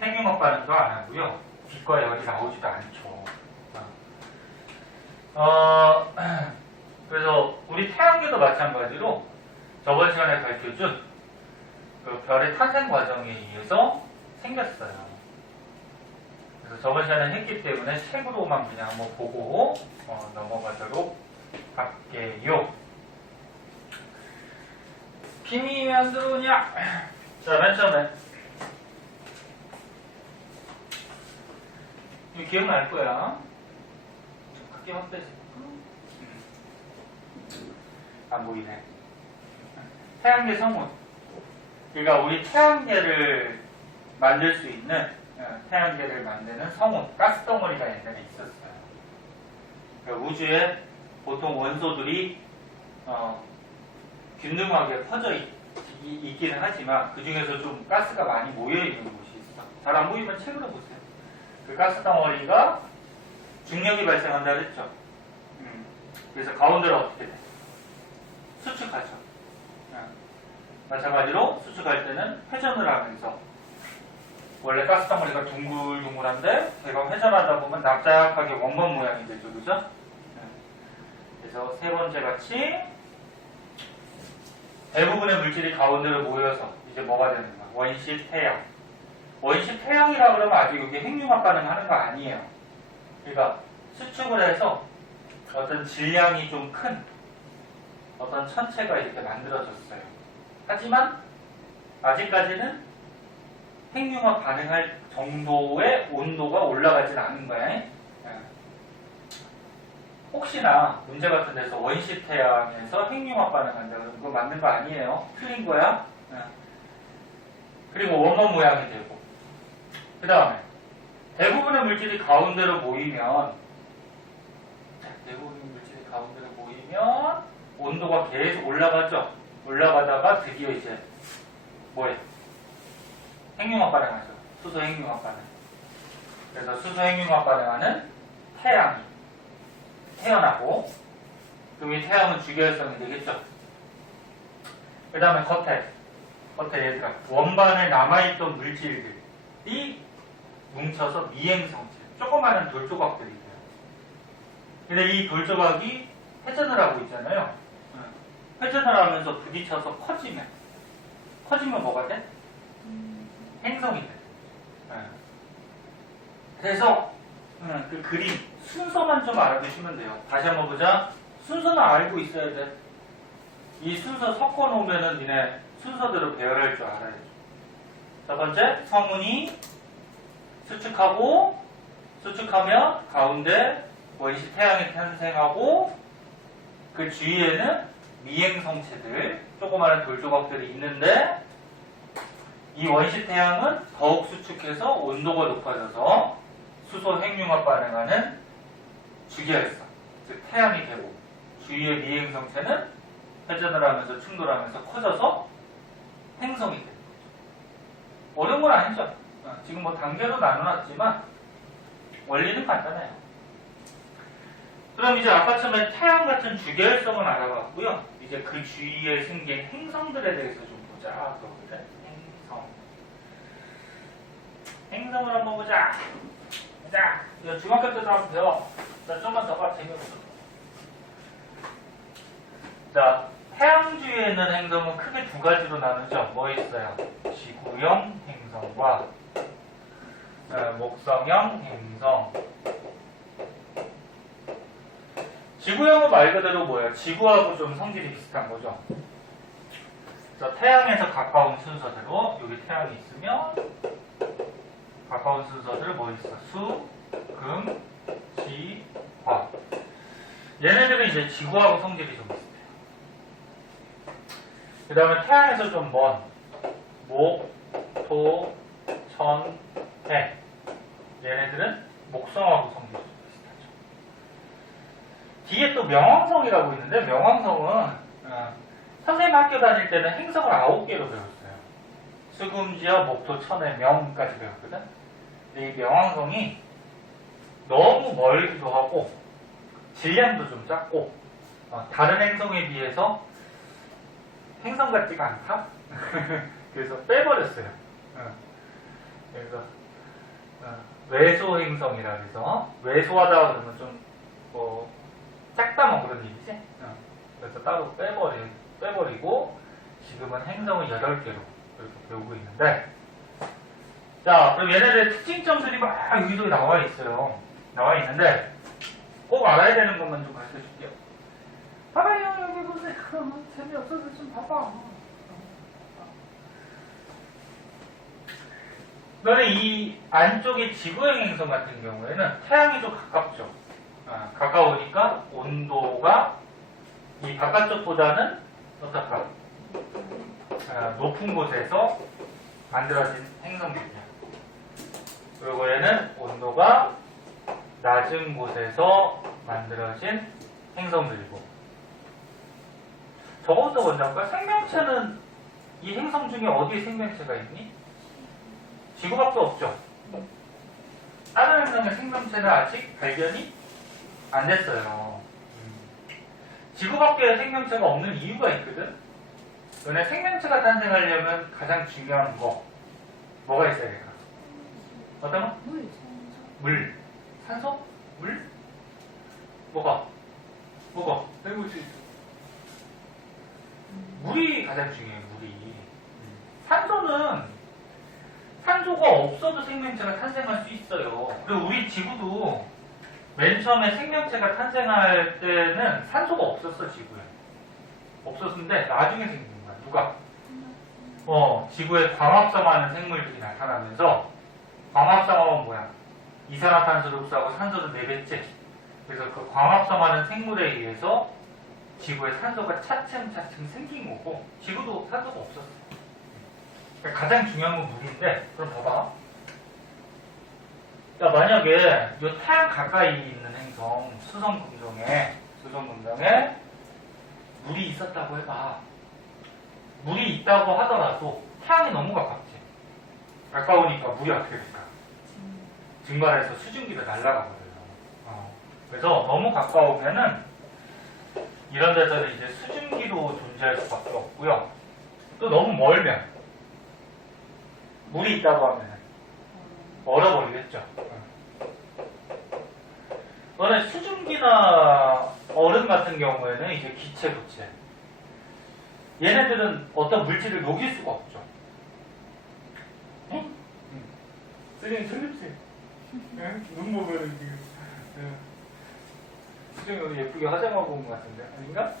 핵융합 반응도 안 하고요. 빛과 열이 나오지도 않죠. 그래서 우리 태양계도 마찬가지로 저번 시간에 밝혀준 그 별의 탄생 과정에 의해서 생겼어요. 그래서 저번 시간에 했기 때문에 책으로만 그냥 한번 보고 넘어가도록 할게요. 빔이 왜 안 들어오냐? 자, 맨 처음에 이거 기억날 거야. 크게 확대해서 안 보이네. 태양계 성운. 그러니까 우리 태양계를 만들 수 있는 태양계를 만드는 성운, 가스덩어리가 옛날에 있었어요. 그러니까 우주에 보통 원소들이 균등하게 퍼져 있기는 하지만 그 중에서 좀 가스가 많이 모여 있는 곳이 있어. 잘 안 보이면 책으로 보세요. 그 가스덩어리가 중력이 발생한다 그랬죠. 그래서 가운데로 어떻게 돼? 수축하죠. 마찬가지로 수축할 때는 회전을 하면서 원래 가스덩어리가 둥글둥글한데 제가 회전하다 보면 납작하게 원반 모양이 되죠. 그죠? 그래서 세 번째 같이 대부분의 물질이 가운데로 모여서 이제 뭐가 되는 거야? 원시 태양. 원시 태양이라 그러면 아직 이게 핵융합 반응하는 거 아니에요. 그러니까 수축을 해서 어떤 질량이 좀 큰 어떤 천체가 이렇게 만들어졌어요. 하지만 아직까지는 핵융합 반응할 정도의 온도가 올라가진 않은 거야. 혹시나 문제 같은 데서 원시 태양에서 핵융합 반응한다 그러면 그거 맞는 거 아니에요. 틀린 거야. 그리고 원반 모양이 되고 그 다음에 대부분의 물질이 가운데로 모이면 온도가 계속 올라가죠. 올라가다가 드디어 이제 뭐예요? 핵융합 반응하죠. 수소 핵융합 반응. 그래서 수소 핵융합 반응하는 태양이 태어나고 그럼 이 태양은 주기활성이 되겠죠. 그 다음에 겉에 얘들아 원반에 남아있던 물질들이 뭉쳐서 미행성체 조그마한 돌조각들이 돼요. 근데 이 돌조각이 회전을 하고 있잖아요. 회전을 하면서 부딪혀서 커지면 뭐가 돼? 행성이 돼. 그래서 그 그림 순서만 좀 알아두시면 돼요. 다시 한번 보자. 순서는 알고 있어야 돼. 이 순서 섞어놓으면은 니네 순서대로 배열할 줄 알아야죠. 첫 번째, 성운이 수축하면 가운데 원시 태양이 탄생하고 그 주위에는 미행성체들, 조그마한 돌조각들이 있는데 이 원시 태양은 더욱 수축해서 온도가 높아져서 수소 핵융합 반응하는 주기활성, 즉 태양이 되고 주위의 미행성체는 회전을 하면서 충돌하면서 커져서 행성이 되는 거죠. 어려운 건 아니죠. 지금 뭐 단계로 나눠놨지만 원리는 간단해요. 그럼 이제 아까 처음에 태양 같은 주기활성을 알아봤고요. 이제 그 주위에 생긴 행성들에 대해서 좀 보자. 그러거든. 행성을 한번 보자. 자, 이거 중학교 때도 한번 배워. 자, 좀만 더 봐. 재미없어. 자, 태양 주위에 있는 행성은 크게 두 가지로 나누죠. 뭐 있어요? 지구형 행성과 목성형 행성. 지구형은 말 그대로 뭐예요? 지구하고 좀 성질이 비슷한 거죠. 자, 태양에서 가까운 순서대로 여기 태양이 있으면 가까운 순서들 뭐 있어? 수, 금, 지, 화. 얘네들은 이제 지구하고 성질이 좀 비슷해요. 그 다음에 태양에서 좀 먼 목, 토, 천, 해. 얘네들은 목성하고 성도 좀 비슷하죠. 뒤에 또 명왕성이라고 있는데 명왕성은 선생님 학교 다닐 때는 행성을 9개로 배웠어요. 수금지어, 목토, 천의 명까지 배웠거든. 근데 이 명왕성이 너무 멀기도 하고 질량도 좀 작고 다른 행성에 비해서 행성 같지가 않다? 그래서 빼버렸어요. 그래서 외소 행성이라 그래서 외소하다 그러면 좀 뭐 작다 뭐 그런 얘기지. 그래서 따로 빼버리고 지금은 행성을 8개로 이렇게 배우고 있는데, 자 그럼 얘네들의 특징점들이 막 여기저기 나와 있어요. 나와 있는데 꼭 알아야 되는 것만 좀 가르쳐 줄게요. 봐봐요, 여기 보세요. 재미없어서 좀 봐봐. 너네 이 안쪽에 지구형 행성 같은 경우에는 태양이 좀 가깝죠. 가까우니까 온도가 이 바깥쪽보다는 어떨까? 높은 곳에서 만들어진 행성들이야. 그리고 얘는 온도가 낮은 곳에서 만들어진 행성들이고, 저거부터 먼저 할까? 생명체는 이 행성 중에 어디에 생명체가 있니? 지구밖에 없죠. 다른 행성의 생명체는 아직 발견이 안 됐어요. 지구밖에 생명체가 없는 이유가 있거든. 너네 생명체가 탄생하려면 가장 중요한 거 뭐가 있어야 될까? 어떤 거? 물. 산소? 물? 뭐가? 내고 있어. 물이 가장 중요해요. 물이. 산소가 없어도 생명체가 탄생할 수 있어요. 그리고 우리 지구도 맨 처음에 생명체가 탄생할 때는 산소가 없었어. 지구에 없었는데 나중에 생긴 거야. 누가? 지구에 광합성하는 생물들이 나타나면서, 광합성하면 뭐야? 이산화탄소를 흡수하고 산소를 내뱉지. 그래서 그 광합성하는 생물에 의해서 지구에 산소가 차츰차츰 생긴 거고, 지구도 산소가 없었어. 그러니까 가장 중요한 건 물인데, 그럼 봐봐. 야, 만약에 이 태양 가까이 있는 행성, 수성금성에 물이 있었다고 해봐. 물이 있다고 하더라도 태양이 너무 가깝지. 가까우니까 물이 어떻게 될까? 증발해서 수증기로 날아가거든요. 그래서 너무 가까우면은 이런 데서는 이제 수증기로 존재할 수밖에 없고요. 또 너무 멀면, 물이 있다고 하면 얼어버리겠죠. 너네 수증기나 얼음 같은 경우에는 이제 기체, 부체. 얘네들은 어떤 물질을 녹일 수가 없죠. 응? 수증이 틀립지? 눈 보면은 지금. 수증이 오늘 예쁘게 화장하고 온 것 같은데. 아닌가?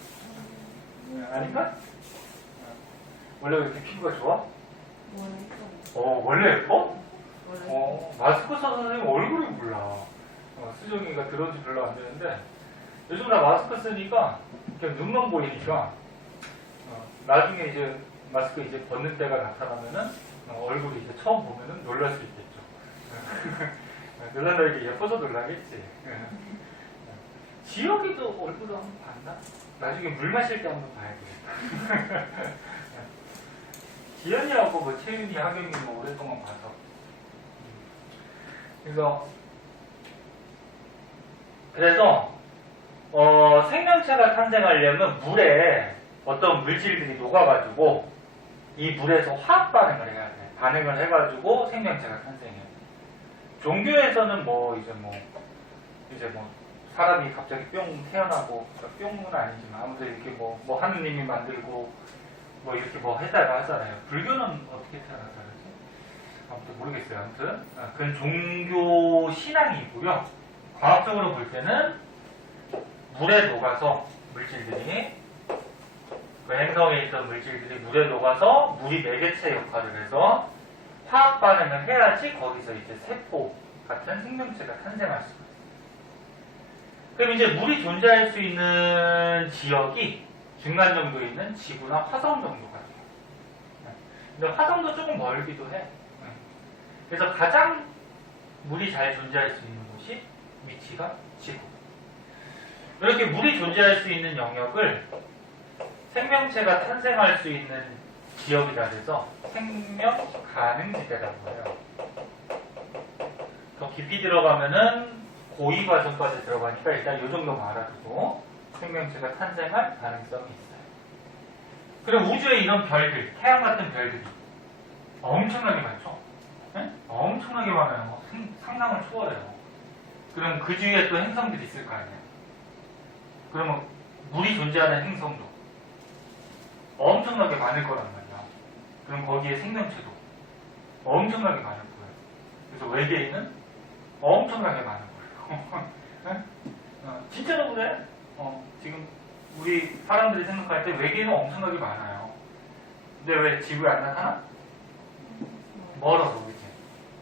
아닌가? 원래 왜 이렇게 피부가 좋아? 원래 예뻐? 마스크 써서 선생님 얼굴이 몰라. 수정이가 들어온 지 별로 안 되는데, 요즘 나 마스크 쓰니까 그냥 눈만 보이니까, 나중에 이제 마스크 이제 벗는 때가 나타나면은 얼굴이 이제 처음 보면은 놀랄 수 있겠죠. 놀란다 이게 예뻐서 놀라겠지. 지혁이도 얼굴을 한번 봤나? 나중에 물 마실 때 한번 봐야 되겠다. 지연이하고 뭐 채윤이, 하경이 뭐 오랫동안 봐서. 그래서 생명체가 탄생하려면 물에 어떤 물질들이 녹아가지고 이 물에서 화학 반응을 해야 돼. 반응을 해가지고 생명체가 탄생해요. 종교에서는 이제 사람이 갑자기 뿅 태어나고, 뿅은 아니지만 아무튼 이렇게 뭐 하느님이 만들고 뭐 이렇게 뭐 했다가 하잖아요. 불교는 어떻게 태어났다 그러지? 아무튼 모르겠어요. 아무튼 그건 종교 신앙이고요. 과학적으로 볼 때는 물에 녹아서 물질들이, 그 행성에 있던 물질들이 물에 녹아서 물이 매개체 역할을 해서 화학 반응을 해야지 거기서 이제 세포 같은 생명체가 탄생할 수가 있어요. 그럼 이제 물이 존재할 수 있는 지역이 중간 정도에 있는 지구나 화성 정도가 돼요. 근데 화성도 조금 멀기도 해. 그래서 가장 물이 잘 존재할 수 있는 곳이 위치가 지구. 이렇게 물이 존재할 수 있는 영역을 생명체가 탄생할 수 있는 지역이라 해서 생명 가능지대라고 해요. 더 깊이 들어가면은 고위 과정까지 들어가니까 일단 이 정도만 알아두고 생명체가 탄생할 가능성이 있어요. 그럼 우주에 이런 별들, 태양 같은 별들이 엄청나게 많죠? 네? 엄청나게 많아요. 상상을 초월해요. 그럼 그 주위에 또 행성들이 있을 거 아니에요. 그러면 물이 존재하는 행성도 엄청나게 많을 거란 말이야. 그럼 거기에 생명체도 엄청나게 많을 거예요. 그래서 외계인은 엄청나게 많은 거예요. 네? 진짜로 그래. 지금 우리 사람들이 생각할 때 외계인은 엄청나게 많아요. 근데 왜 지구에 안 나타나? 멀어서, 그치?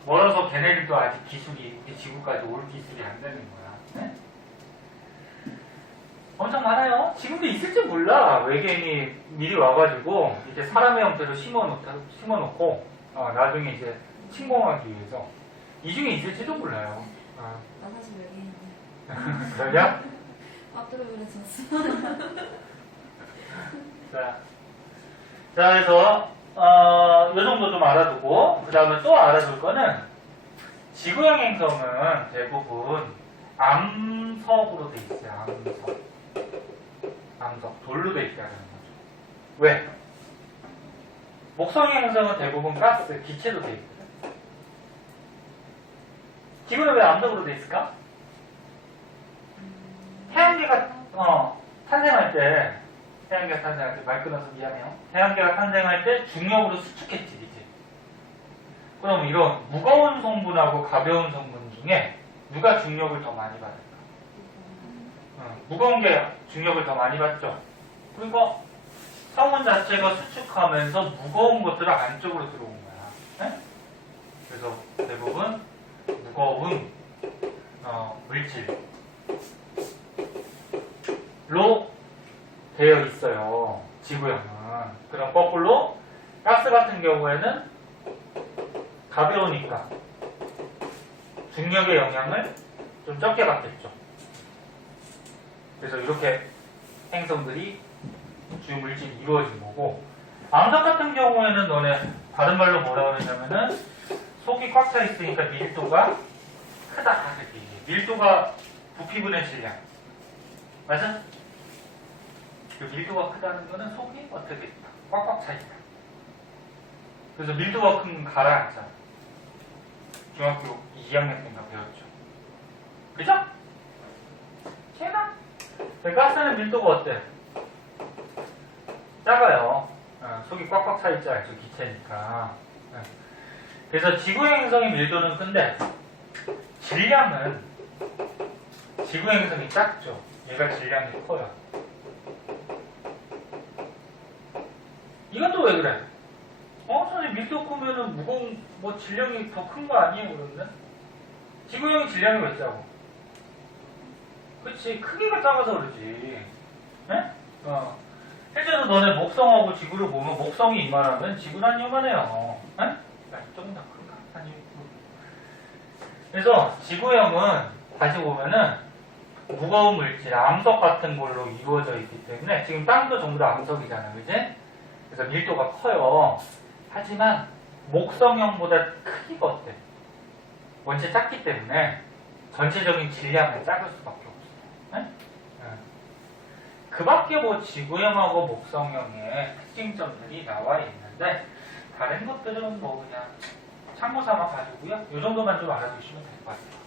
멀어서 걔네들도 아직 기술이 우리 지구까지 올 기술이 안 되는 거야. 네? 엄청 많아요. 지금도 있을지 몰라. 외계인이 미리 와가지고 이제 사람의 형태로 심어놓고 나중에 이제 침공하기 위해서 이 중에 있을지도 몰라요. 나 사실 외계인인데. 그러냐? 앞으로 그래졌어. 자, 그래서 요 정도 좀 알아두고 그 다음에 또 알아둘 거는 지구형 행성은 대부분 암석으로 돼 있어요. 암석, 돌로 돼 있다는 거죠. 왜? 목성의 행성은 대부분 가스, 기체로 돼 있거든. 지구는 왜 암석으로 돼 있을까? 태양계가 탄생할 때 말 끊어서 미안해요. 태양계가 탄생할 때 중력으로 수축했지, 그치? 그럼 이런 무거운 성분하고 가벼운 성분 중에 누가 중력을 더 많이 받을까? 무거운 게 중력을 더 많이 받죠. 그러니까 성분 자체가 수축하면서 무거운 것들을 안쪽으로 들어온 거야. 네? 그래서 대부분 무거운 물질로 되어 있어요. 지구형은. 그럼 거꾸로 가스 같은 경우에는 가벼우니까 중력의 영향을 좀 적게 받겠죠. 그래서 이렇게 행성들이 주물질이 이루어진 거고, 암석 같은 경우에는 너네 다른 말로 뭐라고 하냐면은 속이 꽉 차 있으니까 밀도가 크다. 밀도가 부피분의 질량. 맞아? 그 밀도가 크다는 거는 속이 어떻게 있다? 꽉꽉 차 있다. 그래서 밀도가 큰 가라앉잖아. 중학교 2학년 때인가 배웠죠. 그죠? 걔나? 가스는 밀도가 어때? 작아요. 속이 꽉꽉 차 있지 않죠. 기체니까. 그래서 지구의 행성의 밀도는 큰데 질량은 지구의 행성이 작죠. 얘가 질량이 커요. 이것도 왜 그래? 선생님 밀도 크면은 무거운 질량이 더 큰 거 아니에요? 그런데 지구형이 질량이 왜 작아? 그치, 크기가 작아서 그러지. 네? 실제로 너네 목성하고 지구를 보면 목성이 이만하면 지구는 한 요만해요. 네? 조금 더 큰가? 아니. 그래서 지구형은 다시 보면은 무거운 물질, 암석 같은 걸로 이루어져 있기 때문에 지금 땅도 전부 다 암석이잖아, 그지? 그래서 밀도가 커요. 하지만 목성형보다 크기가 어때? 원체 작기 때문에 전체적인 질량은 작을 수밖에 없어요. 네? 그 밖에 지구형하고 목성형의 특징점들이 나와 있는데 다른 것들은 그냥 참고 삼아 가지고요. 이 정도만 좀 알아두시면 될 것 같아요.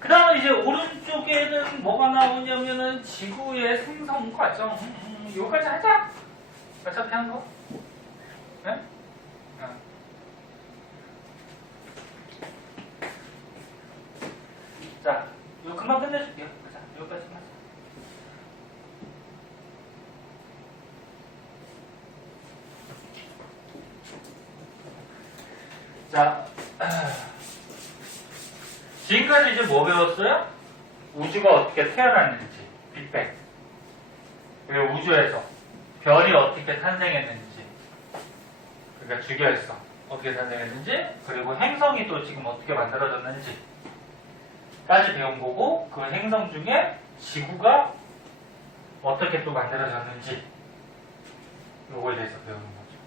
그 다음에 이제 오른쪽에는 뭐가 나오냐면은 지구의 생성 과정. 여기까지 하자. 어차피 한 거. 네? 자, 이거 금방 끝내줄게요. 자, 여기까지만 하자. 자, 지금까지 이제 뭐 배웠어요? 우주가 어떻게 태어났는지, 빅뱅. 그리고 우주에서 별이 어떻게 탄생했는지, 그러니까 주결성 어떻게 탄생했는지, 그리고 행성이 또 지금 어떻게 만들어졌는지, 까지 배운 거고, 그 행성 중에 지구가 어떻게 또 만들어졌는지 요거에 대해서 배우는 거죠.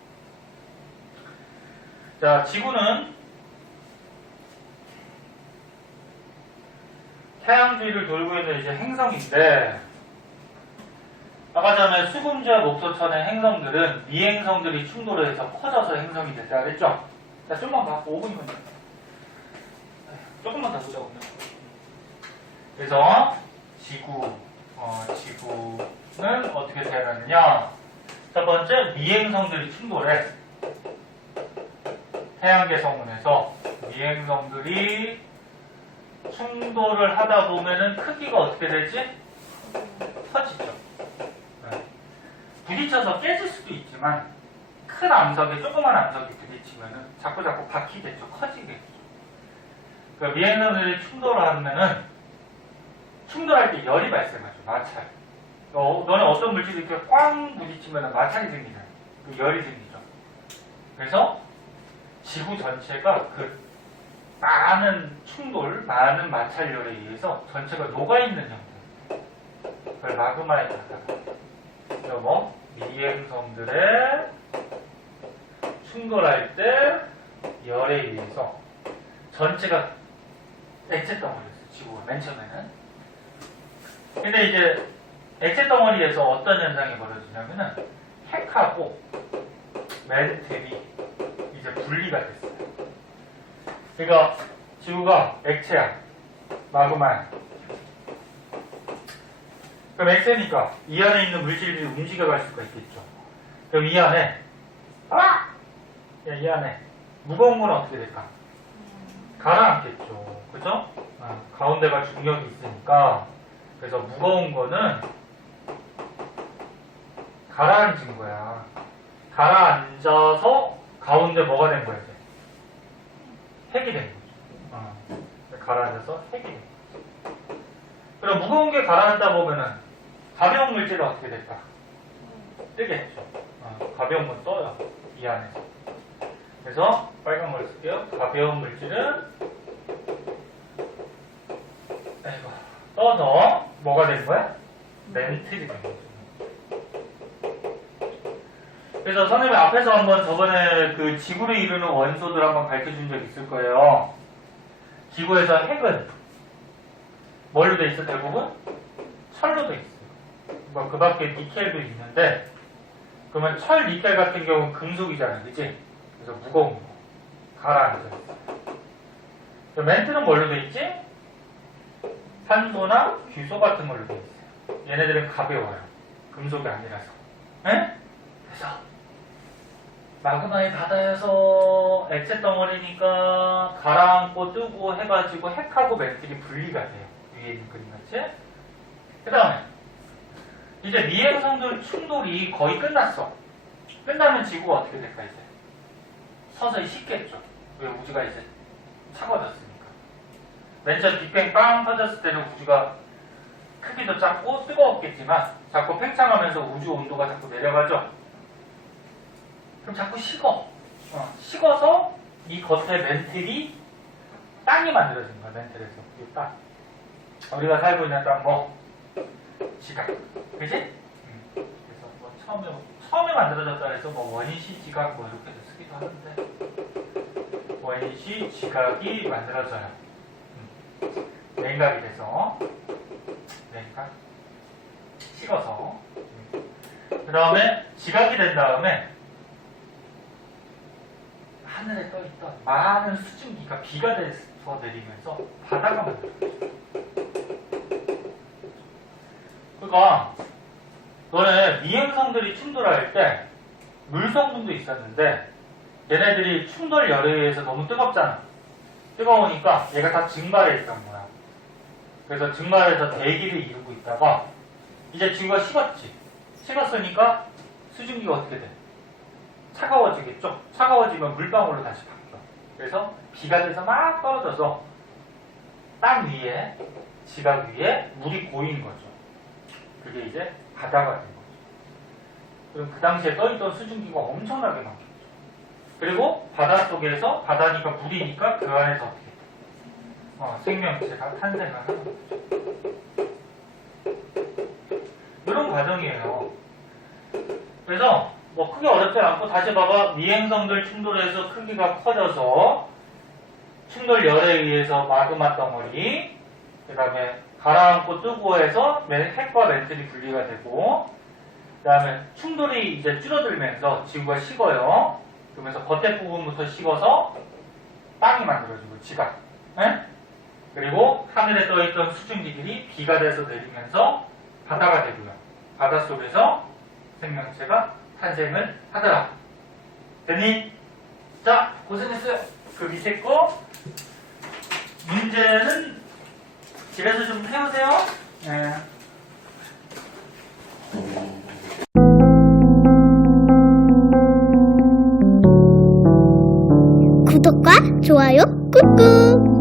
자, 지구는 태양 주위를 돌고 있는 이제 행성인데, 아까 전에 수금주와 목소천의 행성들은 미행성들이 충돌해서 커져서 행성이 됐다 그랬죠? 자, 좀만 봐. 5분이면 돼. 조금만 더 보자, 오늘. 그래서 지구는 어떻게 태어났느냐? 첫 번째, 미행성들이 충돌해. 태양계 성운에서 미행성들이 충돌을 하다 보면은 크기가 어떻게 되지? 커지죠. 네. 부딪혀서 깨질 수도 있지만 큰 암석에 조그만 암석이 부딪히면은 자꾸 바퀴겠죠. 커지겠죠. 그러니까 미행성들이 충돌을 하면은 충돌할 때 열이 발생하죠. 마찰. 너네 어떤 물질이 이렇게 꽝 부딪히면 마찰이 생기잖아요. 그 열이 생기죠. 그래서 지구 전체가 그 많은 충돌, 많은 마찰열에 의해서 전체가 녹아있는 형태. 그걸 마그마의 바다가. 그래서 미행성들의 충돌할 때 열에 의해서 전체가 액체 덩어리였어요. 지구가 맨 처음에는. 근데 이제 액체 덩어리에서 어떤 현상이 벌어지냐면은 핵하고 멘틀이 이제 분리가 됐어요. 그러니까 지구가 액체야, 마그마야. 그럼 액체니까 이 안에 있는 물질들이 움직여갈 수가 있겠죠. 그럼 이 안에 이 안에 무거운 건 어떻게 될까? 가라앉겠죠. 그죠? 가운데가 중력이 있으니까. 그래서 무거운 거는 가라앉은 거야. 가라앉아서 가운데 뭐가 된 거야, 이제? 핵이 된 거죠. 가라앉아서 핵이 된 거죠. 그럼 무거운 게 가라앉다 보면은 가벼운 물질은 어떻게 될까? 뜨겠죠. 가벼운 건 떠요. 이 안에서. 그래서 빨간 걸 쓸게요. 가벼운 물질은 떠서 뭐가 된 거야? 멘틀이 된 거죠. 그래서 선생님이 앞에서 한번 저번에 그 지구를 이루는 원소들 한번 밝혀준 적 있을 거예요. 지구에서 핵은 뭘로 돼 있어? 대부분 철로 돼 있어요. 뭐 그 밖에 니켈도 있는데, 그러면 철, 니켈 같은 경우는 금속이잖아요, 그치? 그래서 무거운 거 가라앉아 있어요. 멘틀은 뭘로 돼 있지? 산소나 규소 같은 걸로 돼 있어요. 얘네들은 가벼워요. 금속이 아니라서. 에? 그래서 마그마의 바다여서 액체 덩어리니까 가라앉고 뜨고 해가지고 핵하고 멘틀이 분리가 돼요. 위에 있는 그림 같이. 그 다음에 이제 미행성들 충돌이 거의 끝났어. 끝나면 지구가 어떻게 될까 이제? 서서히 식겠죠. 왜? 우주가 이제 차가워졌으니까. 맨 처음 빅뱅 빵 터졌을 때는 우주가 크기도 작고 뜨거웠겠지만 자꾸 팽창하면서 우주 온도가 자꾸 내려가죠. 그럼 자꾸 식어. 식어서 이 겉에 멘틀이 땅이 만들어진 거야. 멘틀에서. 이 땅. 우리가 살고 있는 땅 뭐? 지각. 그지? 그래서 뭐 처음에 만들어졌다 해서 뭐 원시 지각 뭐 이렇게 쓰기도 하는데, 원시 지각이 만들어져요. 냉각이 돼서. 냉각. 식어서. 그 다음에 지각이 된 다음에 하늘에 떠있던 많은 수증기가 비가 돼서 내리면서 바다가 만들어져요. 그러니까 너네 미행성들이 충돌할 때 물성분도 있었는데 얘네들이 충돌 열에 의해서 너무 뜨겁잖아. 뜨거우니까 얘가 다 증발해 있던 거야. 그래서 증발해서 대기를 이루고 있다가 이제 지구가 식었지. 식었으니까 수증기가 어떻게 돼? 차가워지겠죠? 차가워지면 물방울로 다시 바뀌어. 그래서 비가 돼서 막 떨어져서 땅 위에, 지각 위에 물이 고인 거죠. 그게 이제 바다가 된 거죠. 그럼 그 당시에 떠있던 수증기가 엄청나게 많겠죠. 그리고 바닷속에서, 바다니까 물이니까 그 안에서 어떻게 돼? 생명체가 탄생을 하는 거죠. 이런 과정이에요. 그래서 뭐 크게 어렵지 않고 다시 봐봐. 미행성들 충돌해서 크기가 커져서 충돌열에 의해서 마그마 덩어리, 그 다음에 가라앉고 뜨고 해서 핵과 멘틀이 분리가 되고, 그 다음에 충돌이 이제 줄어들면서 지구가 식어요. 그러면서 겉에 부분부터 식어서 땅이 만들어지고 지각. 네? 그리고 하늘에 떠있던 수증기들이 비가 돼서 내리면서 바다가 되고요. 바닷속에서 생명체가 탄생을 하더라. 됐니? 자, 고생했어요. 그 밑에 거 문제는 집에서 좀 해오세요. 네. 구독과 좋아요 꾹꾹.